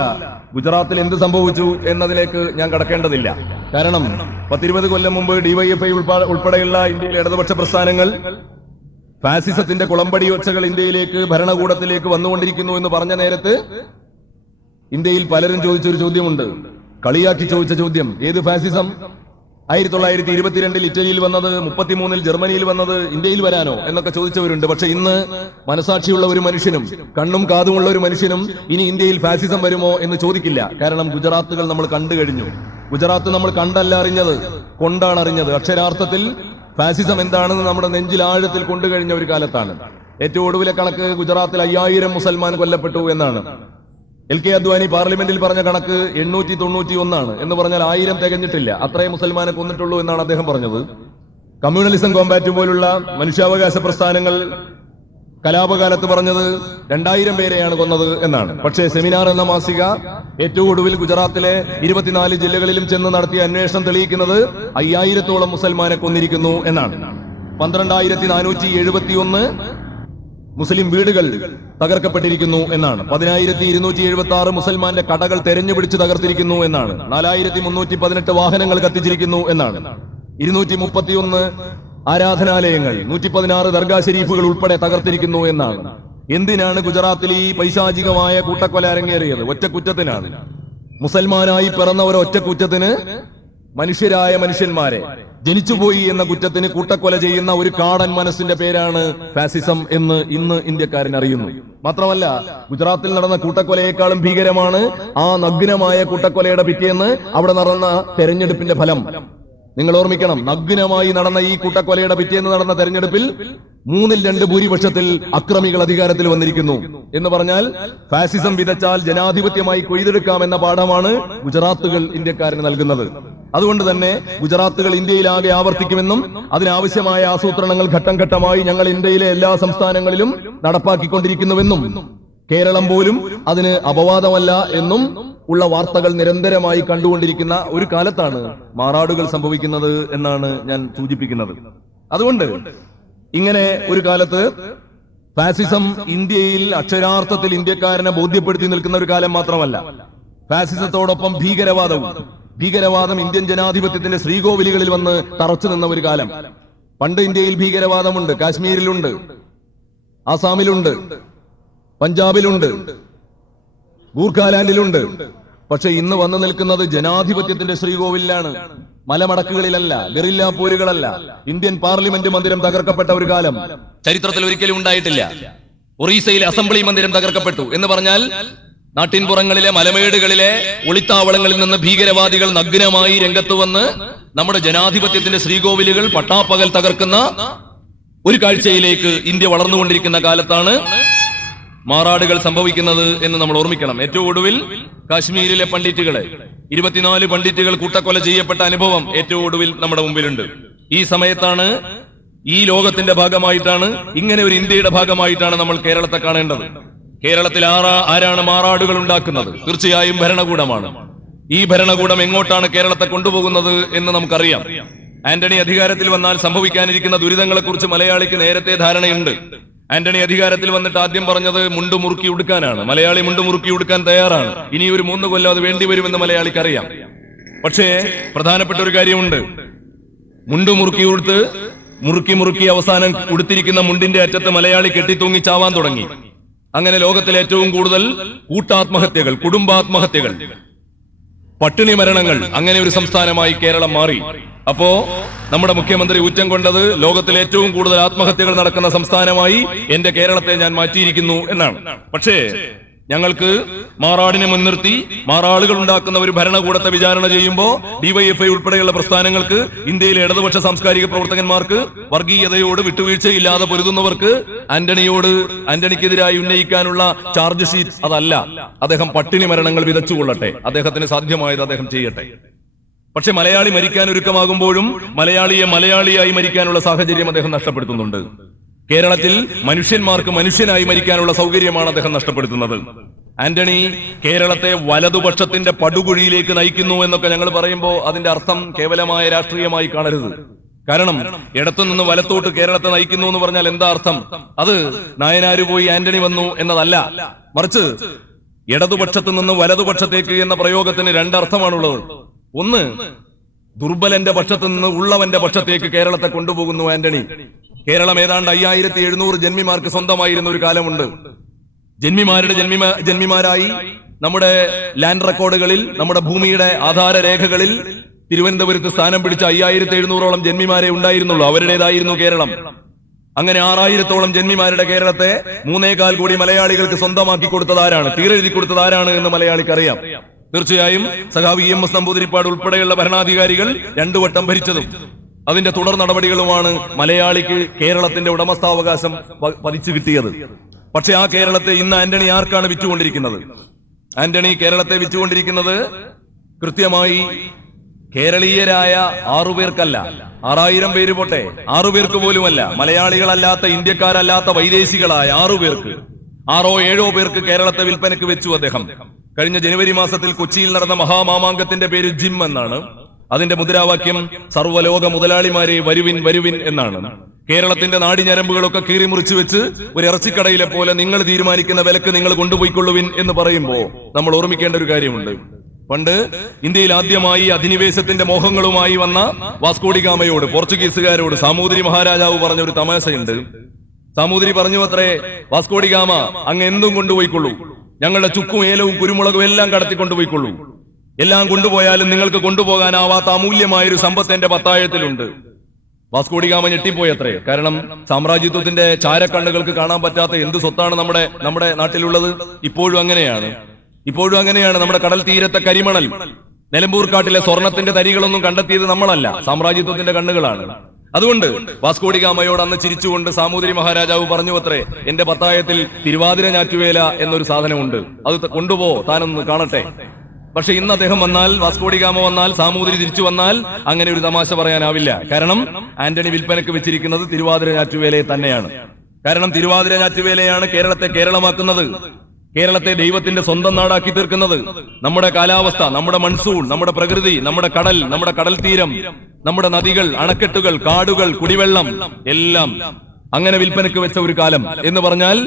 ഗുജറാത്തിൽ എന്ത് സംഭവിച്ചു എന്നതിലേക്ക് ഞാൻ കടക്കേണ്ടതില്ല. കാരണം 10-20 കൊല്ലം മുമ്പ് ഡിവൈഎഫ്ഐ ഉൾപ്പെടെയുള്ള ഇന്ത്യയിലെ ഇടതുപക്ഷ പ്രസ്ഥാനങ്ങൾ ഫാസിസത്തിന്റെ കുളമ്പടി ഒച്ചകൾ ഇന്ത്യയിലേക്ക്, ഭരണകൂടത്തിലേക്ക് വന്നുകൊണ്ടിരിക്കുന്നു എന്ന് പറഞ്ഞ നേരത്ത് ഇന്ത്യയിൽ പലരും ചോദിച്ചൊരു ചോദ്യമുണ്ട്, കളിയാക്കി ചോദിച്ച ചോദ്യം, ഏത് ഫാസിസം? 1922 ഇറ്റലിയിൽ വന്നത്, 33 ജർമ്മനിയിൽ വന്നത്, ഇന്ത്യയിൽ വരാനോ എന്നൊക്കെ ചോദിച്ചവരുണ്ട്. പക്ഷെ ഇന്ന് മനസാക്ഷിയുള്ള ഒരു മനുഷ്യനും കണ്ണും കാതുമുള്ള ഒരു മനുഷ്യനും ഇനി ഇന്ത്യയിൽ ഫാസിസം വരുമോ എന്ന് ചോദിക്കില്ല. കാരണം ഗുജറാത്തുകൾ നമ്മൾ കണ്ടു കഴിഞ്ഞു. ഗുജറാത്ത് നമ്മൾ കണ്ടല്ല അറിഞ്ഞത്, കൊണ്ടാണ് അറിഞ്ഞത്. അക്ഷരാർത്ഥത്തിൽ ഫാസിസം എന്താണെന്ന് നമ്മുടെ നെഞ്ചിൽ ആഴത്തിൽ കൊണ്ടുകഴിഞ്ഞ ഒരു കാലത്താണ്. ഏറ്റവും ഒടുവിലെ കണക്ക് ഗുജറാത്തിൽ 5000 മുസൽമാൻ കൊല്ലപ്പെട്ടു എന്നാണ്. LK അദ്വാനി പാർലമെന്റിൽ പറഞ്ഞ കണക്ക് 891 എന്ന് പറഞ്ഞാൽ 1000 തികഞ്ഞിട്ടില്ല. അത്രയും മുസൽമാനെ കൊന്നിട്ടുള്ളൂ എന്നാണ് അദ്ദേഹം പറഞ്ഞത്. കമ്മ്യൂണലിസം കോമ്പാറ്റ് പോലുള്ള മനുഷ്യാവകാശ പ്രസ്ഥാനങ്ങൾ കലാപകാലത്ത് പറഞ്ഞത് 2000 പേരെയാണ് കൊന്നത് എന്നാണ്. പക്ഷേ സെമിനാർ എന്ന മാസിക ഏറ്റവും ഒടുവിൽ ഗുജറാത്തിലെ 24 ജില്ലകളിലും ചെന്ന് നടത്തിയ അന്വേഷണം തെളിയിക്കുന്നത് 5000-ഓളം മുസൽമാനെ കൊന്നിരിക്കുന്നു എന്നാണ്. 12471 മുസ്ലിം വീടുകൾ തകർക്കപ്പെട്ടിരിക്കുന്നു എന്നാണ്. 10276 മുസൽമാന്റെ കടകൾ തെരഞ്ഞുപിടിച്ച് തകർത്തിരിക്കുന്നു എന്നാണ്. 4318 വാഹനങ്ങൾ കത്തിച്ചിരിക്കുന്നു എന്നാണ്. 231 ആരാധനാലയങ്ങൾ, 116 ദർഗാ ശരീഫുകൾ ഉൾപ്പെടെ തകർത്തിരിക്കുന്നു എന്നാണ്. എന്തിനാണ് ഗുജറാത്തിൽ ഈ പൈശാചികമായ കൂട്ടക്കൊല അരങ്ങേറിയത്? ഒറ്റക്കുറ്റത്തിനാണ്. മുസൽമാനായി പിറന്ന ഒരു ഒറ്റക്കുറ്റത്തിന് മനുഷ്യരായ മനുഷ്യന്മാരെ ജനിച്ചുപോയി എന്ന കുറ്റത്തിന് കൂട്ടക്കൊല ചെയ്യുന്ന ഒരു കാടൻ മനസ്സിന്റെ പേരാണ് ഫാസിസം എന്ന് ഇന്ന് ഇന്ത്യക്കാരൻ അറിയുന്നു. മാത്രമല്ല ഗുജറാത്തിൽ നടന്ന കൂട്ടക്കൊലയേക്കാളും ഭീകരമാണ് ആ നഗ്നമായ കൂട്ടക്കൊലയുടെ പിറ്റേന്ന് അവിടെ നടന്ന തെരഞ്ഞെടുപ്പിന്റെ ഫലം. നിങ്ങൾ ഓർമ്മിക്കണം, നഗ്നമായി നടന്ന ഈ കൂട്ടക്കൊലയുടെ പിറ്റേന്ന് നടന്ന തെരഞ്ഞെടുപ്പിൽ 2/3 ഭൂരിപക്ഷത്തിൽ അക്രമികൾ അധികാരത്തിൽ വന്നിരിക്കുന്നു എന്ന് പറഞ്ഞാൽ ഫാസിസം വിതച്ചാൽ ജനാധിപത്യമായി കൊയ്തെടുക്കാം എന്ന പാഠമാണ് ഗുജറാത്തുകൾ ഇന്ത്യക്കാരന് നൽകുന്നത്. അതുകൊണ്ട് തന്നെ ഗുജറാത്തുകൾ ഇന്ത്യയിലാകെ ആവർത്തിക്കുമെന്നും അതിനാവശ്യമായ ആസൂത്രണങ്ങൾ ഘട്ടം ഘട്ടമായി ഞങ്ങൾ ഇന്ത്യയിലെ എല്ലാ സംസ്ഥാനങ്ങളിലും നടപ്പാക്കിക്കൊണ്ടിരിക്കുന്നുവെന്നും കേരളം പോലും അതിന് അപവാദമല്ല എന്നും ഉള്ള വാർത്തകൾ നിരന്തരമായി കണ്ടുകൊണ്ടിരിക്കുന്ന ഒരു കാലത്താണ് മാറാടുകൾ സംഭവിക്കുന്നത് എന്നാണ് ഞാൻ സൂചിപ്പിക്കുന്നത്. അതുകൊണ്ട് ഇങ്ങനെ ഒരു കാലത്ത് ഫാസിസം ഇന്ത്യയിൽ അക്ഷരാർത്ഥത്തിൽ ഇന്ത്യക്കാരനെ ബോധ്യപ്പെടുത്തി നിൽക്കുന്ന ഒരു കാലം മാത്രമല്ല, ഫാസിസത്തോടൊപ്പം ഭീകരവാദം ഇന്ത്യൻ ജനാധിപത്യത്തിന്റെ ശ്രീകോവിലുകളിൽ വന്ന് തറച്ചു നിന്ന ഒരു കാലം. പണ്ട് ഇന്ത്യയിൽ ഭീകരവാദമുണ്ട്. കാശ്മീരിലുണ്ട്, ആസാമിലുണ്ട്, പഞ്ചാബിലുണ്ട്, ഗൂർഖാലാൻഡിലുണ്ട്. പക്ഷെ ഇന്ന് വന്നു നിൽക്കുന്നത് ജനാധിപത്യത്തിന്റെ ശ്രീകോവിലാണ്, മലമടക്കുകളിലല്ല, ഗറില്ല പോരുകളല്ല. ഇന്ത്യൻ പാർലമെന്റ് മന്ദിരം തകർക്കപ്പെട്ട ഒരു കാലം ചരിത്രത്തിൽ ഒരിക്കലും ഉണ്ടായിട്ടില്ല. ഒറീസയിലെ അസംബ്ലി മന്ദിരം തകർക്കപ്പെട്ടു എന്ന് പറഞ്ഞാൽ നാട്ടിൻപുറങ്ങളിലെ മലമേടുകളിലെ ഒളിത്താവളങ്ങളിൽ നിന്ന് ഭീകരവാദികൾ നഗ്നമായി രംഗത്ത് വന്ന് നമ്മുടെ ജനാധിപത്യത്തിന്റെ ശ്രീകോവിലുകൾ പട്ടാപ്പകൽ തകർക്കുന്ന ഒരു കാഴ്ചയിലേക്ക് ഇന്ത്യ വളർന്നുകൊണ്ടിരിക്കുന്ന കാലത്താണ് മാറാടുകൾ സംഭവിക്കുന്നത് എന്ന് നമ്മൾ ഓർമ്മിക്കണം. ഏറ്റവും ഒടുവിൽ കാശ്മീരിലെ പണ്ഡിറ്റുകളെ 24 പണ്ഡിറ്റുകൾ കൂട്ടക്കൊല ചെയ്യപ്പെട്ട അനുഭവം ഏറ്റവും ഒടുവിൽ നമ്മുടെ മുമ്പിലുണ്ട്. ഈ സമയത്താണ്, ഈ ലോകത്തിന്റെ ഭാഗമായിട്ടാണ്, ഇങ്ങനെ ഒരു ഇന്ത്യയുടെ ഭാഗമായിട്ടാണ് നമ്മൾ കേരളത്തെ കാണേണ്ടത്. കേരളത്തിൽ ആരാണ് മാറാടുകൾ ഉണ്ടാക്കുന്നത്? തീർച്ചയായും ഭരണകൂടമാണ്. ഈ ഭരണകൂടം എങ്ങോട്ടാണ് കേരളത്തെ കൊണ്ടുപോകുന്നത് എന്ന് നമുക്കറിയാം. ആന്റണി അധികാരത്തിൽ വന്നാൽ സംഭവിക്കാനിരിക്കുന്ന ദുരിതങ്ങളെക്കുറിച്ച് മലയാളിക്ക് നേരത്തെ ധാരണയുണ്ട്. ആന്റണി അധികാരത്തിൽ വന്നിട്ട് ആദ്യം പറഞ്ഞത് മുണ്ടു മുറുക്കി ഉടുക്കാനാണ്. മലയാളി മുണ്ടു മുറുക്കി ഉടുക്കാൻ തയ്യാറാണ്. ഇനി ഒരു 3 കൊല്ലം അത് വേണ്ടിവരുമെന്ന് മലയാളിക്ക് അറിയാം. പക്ഷേ പ്രധാനപ്പെട്ട ഒരു കാര്യമുണ്ട്. മുണ്ടു മുറുക്കി ഉടുത്ത് മുറുക്കി അവസാനം ഉടുത്തിരിക്കുന്ന മുണ്ടിന്റെ അറ്റത്ത് മലയാളി കെട്ടിത്തൂങ്ങി ചാവാൻ തുടങ്ങി. അങ്ങനെ ലോകത്തിലെ ഏറ്റവും കൂടുതൽ കൂട്ടാത്മഹത്യകൾ, കുടുംബാത്മഹത്യകൾ, പട്ടിണി മരണങ്ങൾ, അങ്ങനെ ഒരു സംസ്ഥാനമായി കേരളം മാറി. അപ്പോ നമ്മുടെ മുഖ്യമന്ത്രി ഊറ്റം കൊണ്ടത് ലോകത്തിലെ ഏറ്റവും കൂടുതൽ ആത്മഹത്യകൾ നടക്കുന്ന സംസ്ഥാനമായി എന്റെ കേരളത്തെ ഞാൻ മാറ്റിയിരിക്കുന്നു എന്നാണ്. പക്ഷേ ഞങ്ങൾക്ക് മാറാടിനെ മുൻനിർത്തി മാറാളുകൾ ഉണ്ടാക്കുന്ന ഒരു ഭരണകൂടത്തെ വിചാരണ ചെയ്യുമ്പോൾ ഡിവൈഎഫ്ഐ ഉൾപ്പെടെയുള്ള പ്രസ്ഥാനങ്ങൾക്ക്, ഇന്ത്യയിലെ ഇടതുപക്ഷ സാംസ്കാരിക പ്രവർത്തകന്മാർക്ക്, വർഗീയതയോട് വിട്ടുവീഴ്ചയില്ലാതെ പൊരുതുന്നവർക്ക് ആന്റണിക്കെതിരായി ഉന്നയിക്കാനുള്ള ചാർജ് ഷീറ്റ് അതല്ല. അദ്ദേഹം പട്ടിണി മരണങ്ങൾ വിതച്ചുകൊള്ളട്ടെ, അദ്ദേഹത്തിന് സാധ്യമായത് അദ്ദേഹം ചെയ്യട്ടെ. പക്ഷെ മലയാളി മരിക്കാൻ ഒരുക്കമാകുമ്പോഴും മലയാളിയെ മലയാളിയായി മരിക്കാനുള്ള സാഹചര്യം അദ്ദേഹം നഷ്ടപ്പെടുത്തുന്നുണ്ട്. കേരളത്തിൽ മനുഷ്യന്മാർക്ക് മനുഷ്യനായി മരിക്കാനുള്ള സൗകര്യമാണ് അദ്ദേഹം നഷ്ടപ്പെടുത്തുന്നത്. ആന്റണി കേരളത്തെ വലതുപക്ഷത്തിന്റെ പടുകുഴിയിലേക്ക് നയിക്കുന്നു എന്നൊക്കെ ഞങ്ങൾ പറയുമ്പോൾ അതിന്റെ അർത്ഥം കേവലമായ രാഷ്ട്രീയമായി കാണരുത്. കാരണം ഇടത്തുനിന്ന് വലത്തോട്ട് കേരളത്തെ നയിക്കുന്നു എന്ന് പറഞ്ഞാൽ എന്താ അർത്ഥം? അത് നായനാര് പോയി ആന്റണി വന്നു എന്നതല്ല, മറിച്ച് ഇടതുപക്ഷത്ത് നിന്ന് വലതുപക്ഷത്തേക്ക് എന്ന പ്രയോഗത്തിന് രണ്ടർത്ഥമാണുള്ളത്. ഒന്ന്, ദുർബലന്റെ പക്ഷത്ത് നിന്ന് ഉള്ളവന്റെ പക്ഷത്തേക്ക് കേരളത്തെ കൊണ്ടുപോകുന്നു ആന്റണി. കേരളം ഏതാണ്ട് 5700 ജന്മിമാർക്ക് സ്വന്തമായിരുന്ന ഒരു കാലമുണ്ട്. ജന്മിമാരുടെ ജന്മിമാരായി നമ്മുടെ ലാൻഡ് റെക്കോർഡുകളിൽ, നമ്മുടെ ഭൂമിയുടെ ആധാര രേഖകളിൽ തിരുവനന്തപുരത്ത് സ്ഥാനം പിടിച്ച 5700ഓളം ജന്മിമാരെ ഉണ്ടായിരുന്നുള്ളൂ. അവരുടേതായിരുന്നു കേരളം. അങ്ങനെ 6000ഓളം ജന്മിമാരുടെ കേരളത്തെ 3.25 കോടി മലയാളികൾക്ക് സ്വന്തമാക്കി കൊടുത്തതാരാണ്, തീരെഴുതി കൊടുത്തതാരാണ് എന്ന് മലയാളിക്കറിയാം. തീർച്ചയായും സഖാവ് EMS നമ്പൂതിരിപ്പാട് ഉൾപ്പെടെയുള്ള ഭരണാധികാരികൾ 2 വട്ടം ഭരിച്ചതും അതിന്റെ തുടർ നടപടികളുമാണ് മലയാളിക്ക് കേരളത്തിന്റെ ഉടമസ്ഥാവകാശം പതിച്ചു കിട്ടിയത്. പക്ഷെ ആ കേരളത്തെ ഇന്ന് ആന്റണി ആർക്കാണ് വിറ്റുകൊണ്ടിരിക്കുന്നത്? ആന്റണി കേരളത്തെ വിറ്റുകൊണ്ടിരിക്കുന്നത് കൃത്യമായി കേരളീയരായ 6 പേർക്കല്ല, 6000 പേര് പോട്ടെ, 6 പേർക്ക് പോലുമല്ല, മലയാളികളല്ലാത്ത, ഇന്ത്യക്കാരല്ലാത്ത വൈദേശികളായ 6 പേർക്ക്, 6-7 പേർക്ക് കേരളത്തെ വിൽപ്പനക്ക് വെച്ചു അദ്ദേഹം. കഴിഞ്ഞ ജനുവരി മാസത്തിൽ കൊച്ചിയിൽ നടന്ന മഹാമാമാങ്കത്തിന്റെ പേര് ജിം എന്നാണ്. അതിന്റെ മുദ്രാവാക്യം സർവ്വലോക മുതലാളിമാരെ വരുവിൻ വരുവിൻ എന്നാണ്. കേരളത്തിന്റെ നാടിഞരമ്പുകളൊക്കെ കീറിമുറിച്ചു വെച്ച് ഒരു ഇറച്ചിക്കടയിലെ പോലെ നിങ്ങൾ തീരുമാനിക്കുന്ന വിലക്ക് നിങ്ങൾ കൊണ്ടുപോയിക്കൊള്ളുവിൻ എന്ന് പറയുമ്പോൾ നമ്മൾ ഓർമ്മിക്കേണ്ട ഒരു കാര്യമുണ്ട്. പണ്ട് ഇന്ത്യയിൽ ആദ്യമായി അധിനിവേശത്തിന്റെ മോഹങ്ങളുമായി വന്ന വാസ്കോഡിഗാമയോട്, പോർച്ചുഗീസുകാരോട് സാമൂതിരി മഹാരാജാവ് പറഞ്ഞ ഒരു തമാശയുണ്ട്. സാമൂതിരി പറഞ്ഞു അത്രേ, വാസ്കോഡിഗാമ അങ്ങ് എന്തും കൊണ്ടുപോയിക്കൊള്ളൂ, ഞങ്ങളുടെ ചുക്കും ഏലവും കുരുമുളകും എല്ലാം കടത്തിക്കൊണ്ടുപോയിക്കൊള്ളൂ, എല്ലാം കൊണ്ടുപോയാലും നിങ്ങൾക്ക് കൊണ്ടുപോകാനാവാത്ത അമൂല്യമായൊരു സമ്പത്ത് എന്റെ പത്തായത്തിലുണ്ട്. വാസ്കോഡിഗാമ ഞെട്ടിപ്പോയത്രേ. കാരണം സാമ്രാജ്യത്വത്തിന്റെ ചാരക്കണ്ണുകൾക്ക് കാണാൻ പറ്റാത്ത എന്ത് സ്വത്താണ് നമ്മുടെ നാട്ടിലുള്ളത്. ഇപ്പോഴും അങ്ങനെയാണ്. നമ്മുടെ കടൽ തീരത്തെ കരിമണൽ, നിലമ്പൂർ കാട്ടിലെ സ്വർണത്തിന്റെ തരികളൊന്നും കണ്ടെത്തിയത് നമ്മളല്ല, സാമ്രാജ്യത്വത്തിന്റെ കണ്ണുകളാണ്. അതുകൊണ്ട് വാസ്കോഡിഗാമയോട് അന്ന് ചിരിച്ചുകൊണ്ട് സാമൂതിരി മഹാരാജാവ് പറഞ്ഞു അത്രേ, എന്റെ പത്തായത്തിൽ തിരുവാതിര ഞാറ്റുവേല എന്നൊരു സാധനമുണ്ട്, അത് കൊണ്ടുപോ, താനൊന്ന് കാണട്ടെ. പക്ഷെ ഇന്ന് അദ്ദേഹം വന്നാൽ, വാസ്കോഡിഗാമ വന്നാൽ, സാമൂതിരി തിരിച്ചു വന്നാൽ അങ്ങനെ ഒരു തമാശ പറയാനാവില്ല. കാരണം ആന്റണി വിൽപ്പനക്ക് വെച്ചിരിക്കുന്നത് തിരുവാതിര ഞാറ്റുവേലയെ തന്നെയാണ്. കാരണം തിരുവാതിര ഞാറ്റുവേലയാണ് കേരളത്തെ കേരളമാക്കുന്നത്, കേരളത്തെ ദൈവത്തിന്റെ സ്വന്തം നാടാക്കി തീർക്കുന്നത്. നമ്മുടെ കാലാവസ്ഥ, നമ്മുടെ മൺസൂൺ, നമ്മുടെ പ്രകൃതി, നമ്മുടെ കടൽ, നമ്മുടെ കടൽ തീരം, നമ്മുടെ നദികൾ, അണക്കെട്ടുകൾ, കാടുകൾ, കുടിവെള്ളം എല്ലാം അങ്ങനെ വിൽപ്പനക്ക് വെച്ച ഒരു കാലം എന്ന് പറഞ്ഞാൽ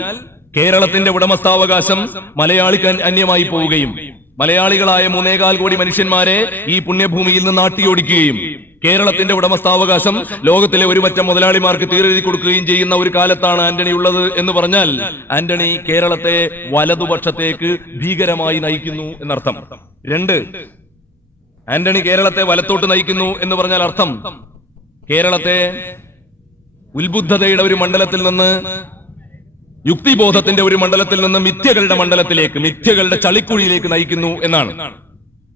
കേരളത്തിന്റെ ഉടമസ്ഥാവകാശം മലയാളിക്ക് അന്യമായി പോവുകയും മലയാളികളായ 3.25 കോടി മനുഷ്യന്മാരെ ഈ പുണ്യഭൂമിയിൽ നിന്ന് ആട്ടിയോടിക്കുകയും കേരളത്തിന്റെ ഉടമസ്ഥാവകാശം ലോകത്തിലെ ഒരുപറ്റം മുതലാളിമാർക്ക് തീരെഴുതി കൊടുക്കുകയും ചെയ്യുന്ന ഒരു കാലത്താണ് ആന്റണി ഉള്ളത് എന്ന് പറഞ്ഞാൽ ആന്റണി കേരളത്തെ വലതുപക്ഷത്തേക്ക് ഭീകരമായി നയിക്കുന്നു എന്നർത്ഥം. 2, ആന്റണി കേരളത്തെ വലത്തോട്ട് നയിക്കുന്നു എന്ന് പറഞ്ഞാൽ അർത്ഥം കേരളത്തെ ഉത്ബുദ്ധതയുടെ ഒരു മണ്ഡലത്തിൽ നിന്ന്, യുക്തിബോധത്തിന്റെ ഒരു മണ്ഡലത്തിൽ നിന്ന് മിഥ്യകളുടെ മണ്ഡലത്തിലേക്ക്, മിഥ്യകളുടെ ചളിക്കുഴിയിലേക്ക് നയിക്കുന്നു എന്നാണ്.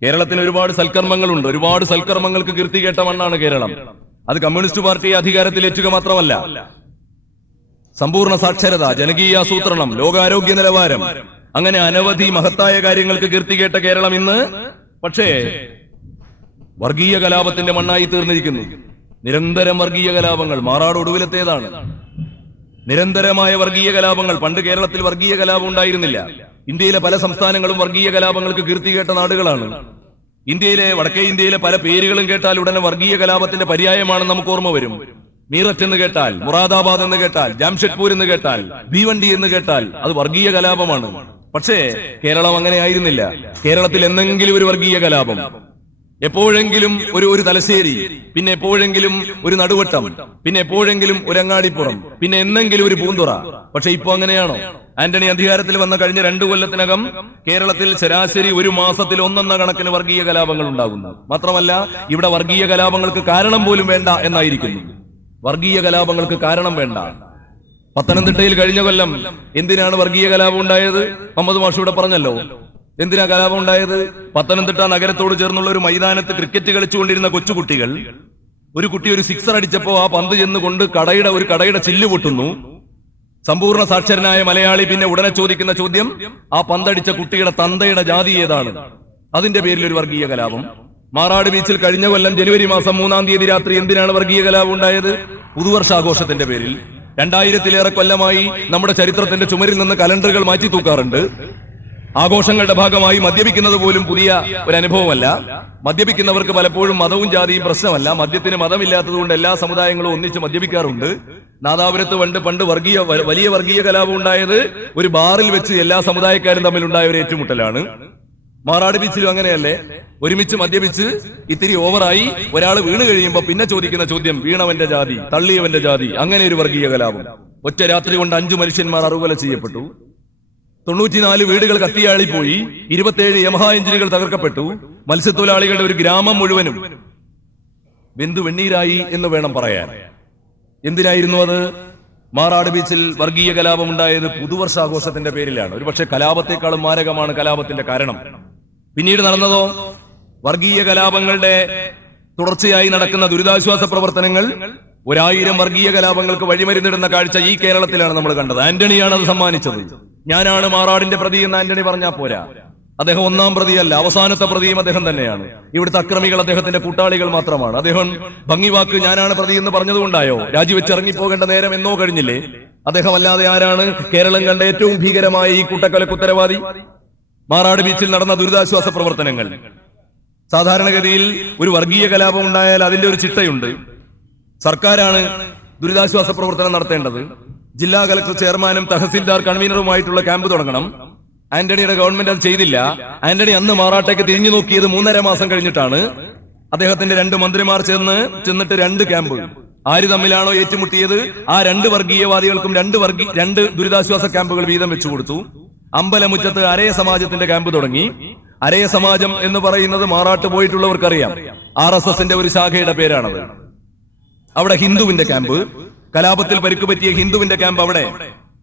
കേരളത്തിന് ഒരുപാട് സൽക്കർമ്മങ്ങളുണ്ട്, ഒരുപാട് സൽക്കർമ്മങ്ങൾക്ക് കീർത്തി കേട്ട മണ്ണാണ് കേരളം. അത് കമ്മ്യൂണിസ്റ്റ് പാർട്ടിയെ അധികാരത്തിലേറ്റുക മാത്രമല്ല, സമ്പൂർണ്ണ സാക്ഷരത, ജനകീയ ആസൂത്രണം, ലോകാരോഗ്യ നിലവാരം, അങ്ങനെ അനവധി മഹത്തായ കാര്യങ്ങൾക്ക് കീർത്തി കേട്ട കേരളം ഇന്ന് പക്ഷേ വർഗീയ കലാപത്തിന്റെ മണ്ണായി തീർന്നിരിക്കുന്നു. നിരന്തരം വർഗീയ കലാപങ്ങൾ, മാറാട് ഒടുവിലത്തേതാണ്. നിരന്തരമായ വർഗീയ കലാപങ്ങൾ. പണ്ട് കേരളത്തിൽ വർഗീയ കലാപം ഉണ്ടായിരുന്നില്ല. ഇന്ത്യയിലെ പല സംസ്ഥാനങ്ങളും വർഗീയ കലാപങ്ങൾക്ക് കീർത്തി കേട്ട നാടുകളാണ്. വടക്കേ ഇന്ത്യയിലെ പല പേരുകളും കേട്ടാൽ ഉടനെ വർഗീയ കലാപത്തിന്റെ പര്യായമാണെന്ന് നമുക്ക് ഓർമ്മ വരും. മീററ്റ് എന്ന് കേട്ടാൽ, മുറാദാബാദ് എന്ന് കേട്ടാൽ, ജാംഷഡ്പൂർ എന്ന് കേട്ടാൽ, ഭീവണ്ടി എന്ന് കേട്ടാൽ അത് വർഗീയ കലാപമാണ്. പക്ഷേ കേരളം അങ്ങനെ ആയിരുന്നില്ല. കേരളത്തിൽ എന്തെങ്കിലും ഒരു വർഗീയ കലാപം, എപ്പോഴെങ്കിലും ഒരു തലശ്ശേരി, പിന്നെ എപ്പോഴെങ്കിലും ഒരു നടുവട്ടം, പിന്നെ എപ്പോഴെങ്കിലും ഒരു അങ്ങാടിപ്പുറം, പിന്നെ എന്തെങ്കിലും ഒരു പൂന്തുറ. പക്ഷെ ഇപ്പൊ അങ്ങനെയാണോ? ആന്റണി അധികാരത്തിൽ വന്ന കഴിഞ്ഞ 2 കൊല്ലത്തിനകം കേരളത്തിൽ ശരാശരി ഒരു മാസത്തിൽ 1 കണക്കിന് വർഗീയ കലാപങ്ങൾ ഉണ്ടാകുന്നു. മാത്രമല്ല ഇവിടെ വർഗീയ കലാപങ്ങൾക്ക് കാരണം പോലും വേണ്ട എന്നായിരിക്കുന്നു. വർഗീയ കലാപങ്ങൾക്ക് കാരണം വേണ്ട. പത്തനംതിട്ടയിൽ കഴിഞ്ഞ കൊല്ലം എന്തിനാണ് വർഗീയ കലാപം ഉണ്ടായത്? മുഹമ്മദ് മാഷ് ഇവിടെ പറഞ്ഞല്ലോ. എന്തിനാ കലാപം ഉണ്ടായത്? പത്തനംതിട്ട നഗരത്തോട് ചേർന്നുള്ള ഒരു മൈതാനത്ത് ക്രിക്കറ്റ് കളിച്ചുകൊണ്ടിരുന്ന കൊച്ചുകുട്ടികൾ, ഒരു കുട്ടി ഒരു സിക്സർ അടിച്ചപ്പോ ആ പന്ത് ചെന്നുകൊണ്ട് ഒരു കടയുടെ ചില്ല് പൊട്ടുന്നു. സമ്പൂർണ്ണ സാക്ഷരനായ മലയാളി പിന്നെ ഉടനെ ചോദിക്കുന്ന ചോദ്യം, ആ പന്തടിച്ച കുട്ടിയുടെ തന്തയുടെ ജാതി ഏതാണ്? അതിന്റെ പേരിൽ ഒരു വർഗീയ കലാപം. മാറാട് ബീച്ചിൽ കഴിഞ്ഞ കൊല്ലം ജനുവരി മാസം 3-ാം തീയതി രാത്രി എന്തിനാണ് വർഗീയ കലാപം ഉണ്ടായത്? പുതുവർഷാഘോഷത്തിന്റെ പേരിൽ. 2000-ലേറെ കൊല്ലമായി നമ്മുടെ ചരിത്രത്തിന്റെ ചുമരിൽ നിന്ന് കലണ്ടറുകൾ മാറ്റി തൂക്കാറുണ്ട്. ആഘോഷങ്ങളുടെ ഭാഗമായി മദ്യപിക്കുന്നത് പോലും പുതിയ ഒരു അനുഭവമല്ല. മദ്യപിക്കുന്നവർക്ക് പലപ്പോഴും മതവും ജാതിയും പ്രശ്നമല്ല. മദ്യത്തിന് മതമില്ലാത്തതുകൊണ്ട് എല്ലാ സമുദായങ്ങളും ഒന്നിച്ച് മദ്യപിക്കാറുണ്ട്. നാദാപുരത്ത് പണ്ട് വലിയ വർഗീയ കലാപം ഉണ്ടായത് ഒരു ബാറിൽ വെച്ച് എല്ലാ സമുദായക്കാരും തമ്മിൽ ഉണ്ടായ ഒരു ഏറ്റുമുട്ടലാണ്. മാറാട് ബീച്ചിലും അങ്ങനെയല്ലേ? ഒരുമിച്ച് മദ്യപിച്ച് ഇത്തിരി ഓവറായി ഒരാൾ വീണ് കഴിയുമ്പോ പിന്നെ ചോദിക്കുന്ന ചോദ്യം, വീണവന്റെ ജാതി, തള്ളിയവന്റെ ജാതി. അങ്ങനെ ഒരു വർഗീയ കലാപം. ഒറ്റ രാത്രി കൊണ്ട് 5 മനുഷ്യന്മാർ അറുകൊല ചെയ്യപ്പെട്ടു. 94 വീടുകൾ കത്തിയാളിപ്പോയി. 27 യമഹ എഞ്ചിനുകൾ തകർക്കപ്പെട്ടു. മത്സ്യത്തൊഴിലാളികളുടെ ഒരു ഗ്രാമം മുഴുവനും വെന്തീരായി എന്ന് വേണം പറയാൻ. എന്തിനായിരുന്നു അത്? മാറാട് ബീച്ചിൽ വർഗീയ കലാപം ഉണ്ടായത് പുതുവർഷാഘോഷത്തിന്റെ പേരിലാണ്. ഒരുപക്ഷെ കലാപത്തെക്കാളും മാരകമാണ് കലാപത്തിന്റെ കാരണം. പിന്നീട് നടന്നതോ വർഗീയ കലാപങ്ങളുടെ തുടർച്ചയായി നടക്കുന്ന ദുരിതാശ്വാസ പ്രവർത്തനങ്ങൾ 1000 വർഗീയ കലാപങ്ങൾക്ക് വഴിമരുന്നിടുന്ന കാഴ്ച ഈ കേരളത്തിലാണ് നമ്മൾ കണ്ടത്. ആന്റണിയാണ് അത് സമ്മാനിച്ചത്. ഞാനാണ് മാറാടിന്റെ പ്രതി എന്ന് ആന്റണി പറഞ്ഞാൽ പോരാ. അദ്ദേഹം 1-ാം പ്രതിയല്ല, അവസാനത്തെ പ്രതിയും അദ്ദേഹം തന്നെയാണ്. ഇവിടുത്തെ അക്രമികൾ അദ്ദേഹത്തിന്റെ കൂട്ടാളികൾ മാത്രമാണ്. അദ്ദേഹം ഭംഗിവാക്ക് ഞാനാണ് പ്രതി എന്ന് പറഞ്ഞതുകൊണ്ടായോ രാജിവെച്ച് ഇറങ്ങിപ്പോകേണ്ട നേരം എന്നോ കഴിഞ്ഞില്ലേ? അദ്ദേഹം അല്ലാതെ ആരാണ് കേരളം കണ്ട ഏറ്റവും ഭീകരമായ ഈ കൂട്ടക്കൊലക്ക് ഉത്തരവാദി? മാറാട് ബീച്ചിൽ നടന്ന ദുരിതാശ്വാസ പ്രവർത്തനങ്ങൾ. സാധാരണഗതിയിൽ ഒരു വർഗീയ കലാപം ഉണ്ടായാൽ അതിന്റെ ഒരു ചിട്ടയുണ്ട്. സർക്കാരാണ് ദുരിതാശ്വാസ പ്രവർത്തനം നടത്തേണ്ടത്. ജില്ലാ കലക്ടർ ചെയർമാനും തഹസിൽദാർ കൺവീനറുമായിട്ടുള്ള ക്യാമ്പ് തുടങ്ങണം. ആന്റണിയുടെ ഗവൺമെന്റ് അത് ചെയ്തില്ല. ആന്റണി അന്ന് മാറാട്ടേക്ക് തിരിഞ്ഞു നോക്കിയത് 3.5 മാസം കഴിഞ്ഞിട്ടാണ്. അദ്ദേഹത്തിന്റെ 2 മന്ത്രിമാർ ചെന്നിട്ട് 2 ക്യാമ്പ്. ആര് തമ്മിലാണോ ഏറ്റുമുട്ടിയത് ആ 2 വർഗീയവാദികൾക്കും 2 ദുരിതാശ്വാസ ക്യാമ്പുകൾ വീതം വെച്ചു കൊടുത്തു. അമ്പലമുറ്റത്ത് അരയ സമാജത്തിന്റെ ക്യാമ്പ് തുടങ്ങി. അരയ സമാജം എന്ന് പറയുന്നത് മാറാട്ട് പോയിട്ടുള്ളവർക്കറിയാം, RSSന്റെ ഒരു ശാഖയുടെ പേരാണത്. അവിടെ ഹിന്ദുവിന്റെ ക്യാമ്പ്, കലാപത്തിൽ പരിക്കുപറ്റിയ ഹിന്ദുവിന്റെ ക്യാമ്പ് അവിടെ.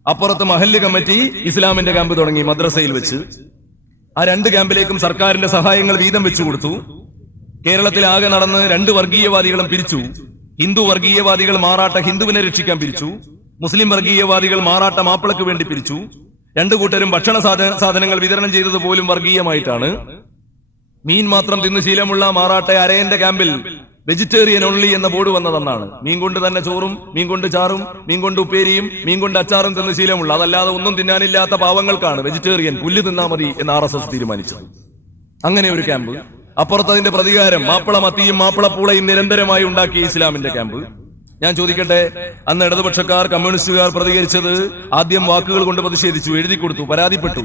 അപ്പുറത്ത് മഹല്ല് കമ്മിറ്റി ഇസ്ലാമിന്റെ ക്യാമ്പ് തുടങ്ങി മദ്രസയിൽ വെച്ച്. ആ 2 ക്യാമ്പിലേക്കും സർക്കാരിന്റെ സഹായങ്ങൾ വീതം വെച്ചു കൊടുത്തു. കേരളത്തിൽ ആകെ നടന്ന് 2 വർഗീയവാദികളും പിരിച്ചു. ഹിന്ദു വർഗീയവാദികൾ മാറാട്ട ഹിന്ദുവിനെ രക്ഷിക്കാൻ പിരിച്ചു. മുസ്ലിം വർഗീയവാദികൾ മാറാട്ട മാപ്പിളക്ക് വേണ്ടി പിരിച്ചു. 2 കൂട്ടരും ഭക്ഷണ സാധനങ്ങൾ വിതരണം ചെയ്തത് പോലും വർഗീയമായിട്ടാണ്. മീൻ മാത്രം തിന്നു ശീലമുള്ള മാറാട്ട അരയന്റെ ക്യാമ്പിൽ വെജിറ്റേറിയൻ ഓൺലി എന്ന ബോർഡ് വന്നതെന്നാണ്. മീൻ കൊണ്ട് തന്നെ ചോറും, മീൻ കൊണ്ട് ചാറും, മീൻ കൊണ്ട് ഉപ്പേരിയും, മീൻ കൊണ്ട് അച്ചാറും തിന്ന് ശീലമുള്ള, അതല്ലാതെ ഒന്നും തിന്നാനില്ലാത്ത പാവങ്ങൾക്കാണ് വെജിറ്റേറിയൻ, പുല്ല് തിന്നാ മതി എന്ന് RSS തീരുമാനിച്ചത്. അങ്ങനെ ഒരു ക്യാമ്പ്. അപ്പുറത്തതിന്റെ പ്രതികാരം മാപ്പിള മത്തിയും മാപ്പിളപ്പൂളയും നിരന്തരമായി ഉണ്ടാക്കിയ ഇസ്ലാമിന്റെ ക്യാമ്പ്. ഞാൻ ചോദിക്കട്ടെ, അന്ന് ഇടതുപക്ഷക്കാർ കമ്മ്യൂണിസ്റ്റുകാർ പ്രതികരിച്ചത് ആദ്യം വാക്കുകൾ കൊണ്ട് പ്രതിഷേധിച്ചു, എഴുതി കൊടുത്തു, പരാതിപ്പെട്ടു.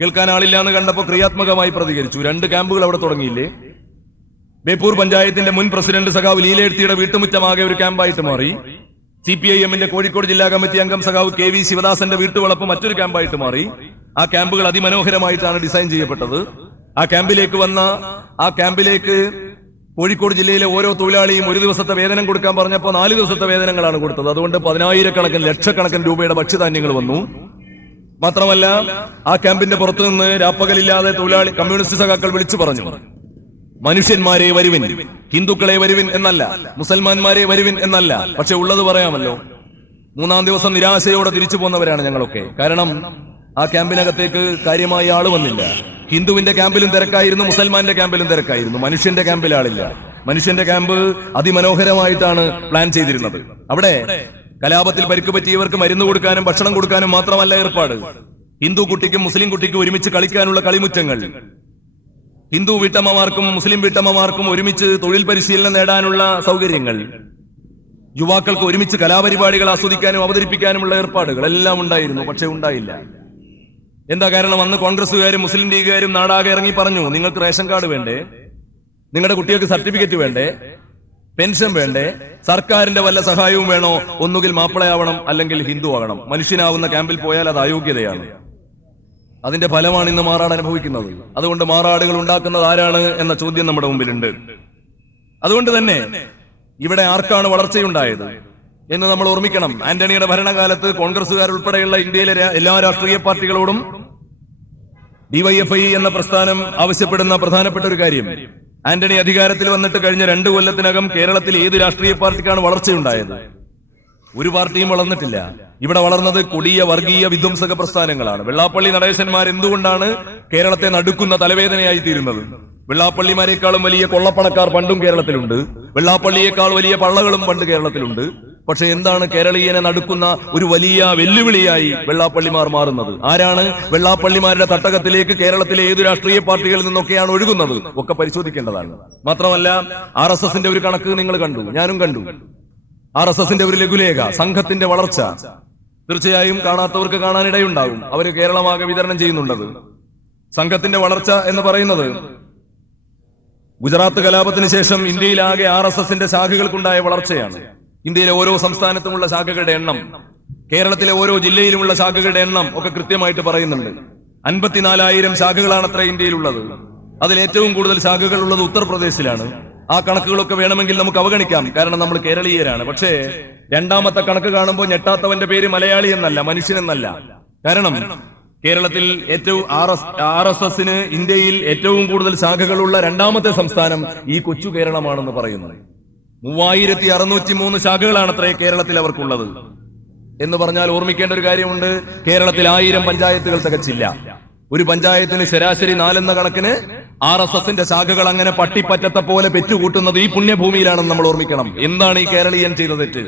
കേൾക്കാൻ ആളില്ല എന്ന് കണ്ടപ്പോൾ ക്രിയാത്മകമായി പ്രതികരിച്ചു. 2 ക്യാമ്പുകൾ അവിടെ തുടങ്ങിയില്ലേ? ബേപ്പൂർ പഞ്ചായത്തിന്റെ മുൻ പ്രസിഡന്റ് സഖാവ് ലീലേഴ്ത്തിയുടെ വീട്ടുമുറ്റമാകെ ഒരു ക്യാമ്പായിട്ട് മാറി. CPIMന്റെ കോഴിക്കോട് ജില്ലാ കമ്മിറ്റി അംഗം സഖാവ് KV ശിവദാസന്റെ വീട്ടുവളപ്പ് മറ്റൊരു ക്യാമ്പായിട്ട് മാറി. ആ ക്യാമ്പുകൾ അതിമനോഹരമായിട്ടാണ് ഡിസൈൻ ചെയ്യപ്പെട്ടത്. ആ ക്യാമ്പിലേക്ക് കോഴിക്കോട് ജില്ലയിലെ ഓരോ തൊഴിലാളിയും 1 ദിവസത്തെ വേതനം കൊടുക്കാൻ പറഞ്ഞപ്പോൾ 4 ദിവസത്തെ വേതനങ്ങളാണ് കൊടുത്തത്. അതുകൊണ്ട് 10,000-കണക്കിന് ലക്ഷക്കണക്കിന് രൂപയുടെ ഭക്ഷ്യധാന്യങ്ങൾ വന്നു. മാത്രമല്ല ആ ക്യാമ്പിന്റെ പുറത്തുനിന്ന് രാപ്പകലില്ലാതെ കമ്മ്യൂണിസ്റ്റ് സഖാക്കൾ വിളിച്ചു പറഞ്ഞു, മനുഷ്യന്മാരെ വരുവിൻ, ഹിന്ദുക്കളെ വരുവിൻ എന്നല്ല, മുസൽമാന്മാരെ വരുവിൻ എന്നല്ല. പക്ഷെ ഉള്ളത് പറയാമല്ലോ. 3-ാം ദിവസം നിരാശയോടെ തിരിച്ചു പോന്നവരാണ് ഞങ്ങളൊക്കെ. കാരണം ആ ക്യാമ്പിനകത്തേക്ക് കാര്യമായി ആള് വന്നില്ല. ഹിന്ദുവിന്റെ ക്യാമ്പിലും തിരക്കായിരുന്നു, മുസൽമാന്റെ ക്യാമ്പിലും തിരക്കായിരുന്നു. മനുഷ്യന്റെ ക്യാമ്പിൽ ആളില്ല. മനുഷ്യന്റെ ക്യാമ്പ് അതിമനോഹരമായിട്ടാണ് പ്ലാൻ ചെയ്തിരുന്നത്. അവിടെ കലാപത്തിൽ പരിക്കുപറ്റിയവർക്ക് മരുന്ന് കൊടുക്കാനും ഭക്ഷണം കൊടുക്കാനും മാത്രമല്ല ഏർപ്പാട്. ഹിന്ദു കുട്ടിക്കും മുസ്ലിം കുട്ടിക്കും ഒരുമിച്ച് കളിക്കാനുള്ള കളിമുറ്റങ്ങൾ, ഹിന്ദു വീട്ടമ്മമാർക്കും മുസ്ലിം വീട്ടമ്മമാർക്കും ഒരുമിച്ച് തൊഴിൽ പരിശീലനം നേടാനുള്ള സൗകര്യങ്ങൾ, യുവാക്കൾക്ക് ഒരുമിച്ച് കലാപരിപാടികൾ ആസ്വദിക്കാനും അവതരിപ്പിക്കാനുമുള്ള ഏർപ്പാടുകൾ എല്ലാം ഉണ്ടായിരുന്നു. പക്ഷെ ഉണ്ടായില്ല. എന്താ കാരണം? അന്ന് കോൺഗ്രസുകാരും മുസ്ലിം ലീഗുകാരും നാടാകെ ഇറങ്ങി പറഞ്ഞു, നിങ്ങൾക്ക് റേഷൻ കാർഡ് വേണ്ടേ, നിങ്ങളുടെ കുട്ടികൾക്ക് സർട്ടിഫിക്കറ്റ് വേണ്ടേ, പെൻഷൻ വേണ്ടേ, സർക്കാരിന്റെ വല്ല സഹായവും വേണോ? ഒന്നുകിൽ മാപ്പിളയാവണം, അല്ലെങ്കിൽ ഹിന്ദു ആകണം. മനുഷ്യനാവുന്ന ക്യാമ്പിൽ പോയാൽ അത് അയോഗ്യതയാണ്. അതിന്റെ ഫലമാണ് ഇന്ന് മാറാട് അനുഭവിക്കുന്നത്. അതുകൊണ്ട് മാറാടുകൾ ഉണ്ടാക്കുന്നത് ആരാണ് എന്ന ചോദ്യം നമ്മുടെ മുമ്പിലുണ്ട്. അതുകൊണ്ട് തന്നെ ഇവിടെ ആർക്കാണ് വളർച്ചയുണ്ടായത് എന്ന് നമ്മൾ ഓർമ്മിക്കണം. ആന്റണിയുടെ ഭരണകാലത്ത് കോൺഗ്രസുകാരുൾപ്പെടെയുള്ള ഇന്ത്യയിലെ എല്ലാ രാഷ്ട്രീയ പാർട്ടികളോടും ഡിവൈഎഫ്ഐ എന്ന പ്രസ്ഥാനം ആവശ്യപ്പെടുന്ന പ്രധാനപ്പെട്ട ഒരു കാര്യം, ആന്റണി അധികാരത്തിൽ വന്നിട്ട് കഴിഞ്ഞ 2 കൊല്ലത്തിനകം കേരളത്തിൽ ഏത് രാഷ്ട്രീയ പാർട്ടിക്കാണ് വളർച്ചയുണ്ടായത്? ഒരു പാർട്ടിയും വളർന്നിട്ടില്ല. ഇവിടെ വളർന്നത് കൊടിയ വർഗീയ വിധ്വംസക പ്രസ്ഥാനങ്ങളാണ്. വെള്ളാപ്പള്ളി നടേശന്മാർ എന്തുകൊണ്ടാണ് കേരളത്തെ നടുക്കുന്ന തലവേദനയായി തീരുന്നത്? വെള്ളാപ്പള്ളിമാരെക്കാളും വലിയ കൊള്ളപ്പണക്കാർ പണ്ടും കേരളത്തിലുണ്ട്. വെള്ളാപ്പള്ളിയേക്കാൾ വലിയ പള്ളകളും പണ്ട് കേരളത്തിലുണ്ട്. പക്ഷെ എന്താണ് കേരളീയനെ നടുക്കുന്ന ഒരു വലിയ വെല്ലുവിളിയായി വെള്ളാപ്പള്ളിമാർ മാറുന്നത്? ആരാണ് വെള്ളാപ്പള്ളിമാരുടെ തട്ടകത്തിലേക്ക് കേരളത്തിലെ ഏതു രാഷ്ട്രീയ പാർട്ടികളിൽ നിന്നൊക്കെയാണ് ഒഴുകുന്നത്? ഒക്കെ പരിശോധിക്കേണ്ടതാണ്. മാത്രമല്ല, RSSന്റെ ഒരു കണക്ക് നിങ്ങൾ കണ്ടു, ഞാനും കണ്ടു. RSSന്റെ ഒരു ലഘുലേഖ, സംഘത്തിന്റെ വളർച്ച. തീർച്ചയായും കാണാത്തവർക്ക് കാണാനിടയുണ്ടാകും. അവര് കേരളമാകെ വിതരണം ചെയ്യുന്നുണ്ടത്. സംഘത്തിന്റെ വളർച്ച എന്ന് പറയുന്നത് ഗുജറാത്ത് കലാപത്തിന് ശേഷം ഇന്ത്യയിലാകെ RSSന്റെ ശാഖകൾക്കുണ്ടായ വളർച്ചയാണ്. ഇന്ത്യയിലെ ഓരോ സംസ്ഥാനത്തുമുള്ള ശാഖകളുടെ എണ്ണം, കേരളത്തിലെ ഓരോ ജില്ലയിലുമുള്ള ശാഖകളുടെ എണ്ണം ഒക്കെ കൃത്യമായിട്ട് പറയുന്നുണ്ട്. 54,000 ശാഖകളാണ് അത്ര ഇന്ത്യയിലുള്ളത്. അതിൽ ഏറ്റവും കൂടുതൽ ശാഖകൾ ഉള്ളത് ഉത്തർപ്രദേശിലാണ്. ആ കണക്കുകളൊക്കെ വേണമെങ്കിൽ നമുക്ക് അവഗണിക്കാം, കാരണം നമ്മൾ കേരളീയരാണ്. പക്ഷേ രണ്ടാമത്തെ കണക്ക് കാണുമ്പോൾ ഞെട്ടാത്തവന്റെ പേര് മലയാളി എന്നല്ല, മനുഷ്യനെന്നല്ല. കാരണം കേരളത്തിൽ ഏറ്റവും RSSന് ഇന്ത്യയിൽ ഏറ്റവും കൂടുതൽ ശാഖകളുള്ള 2ാമത്തെ സംസ്ഥാനം ഈ കൊച്ചു കേരളമാണെന്ന് പറയുന്നത്. 3603 ശാഖകളാണ് അത്രേ കേരളത്തിൽ അവർക്കുള്ളത്. എന്ന് പറഞ്ഞാൽ ഓർമ്മിക്കേണ്ട ഒരു കാര്യമുണ്ട്, കേരളത്തിൽ 1000 പഞ്ചായത്തുകൾ തികച്ചില്ല. ഒരു പഞ്ചായത്തിന് ശരാശരി 4 എന്ന കണക്കിന് RSSന്റെ ശാഖകൾ അങ്ങനെ പട്ടിപ്പറ്റത്തെ പോലെ പെറ്റുകൂട്ടുന്നത് ഈ പുണ്യഭൂമിയിലാണെന്ന് നമ്മൾ ഓർമ്മിക്കണം. എന്താണ് ഈ കേരളീയൻ ചെയ്ത തെറ്റ്?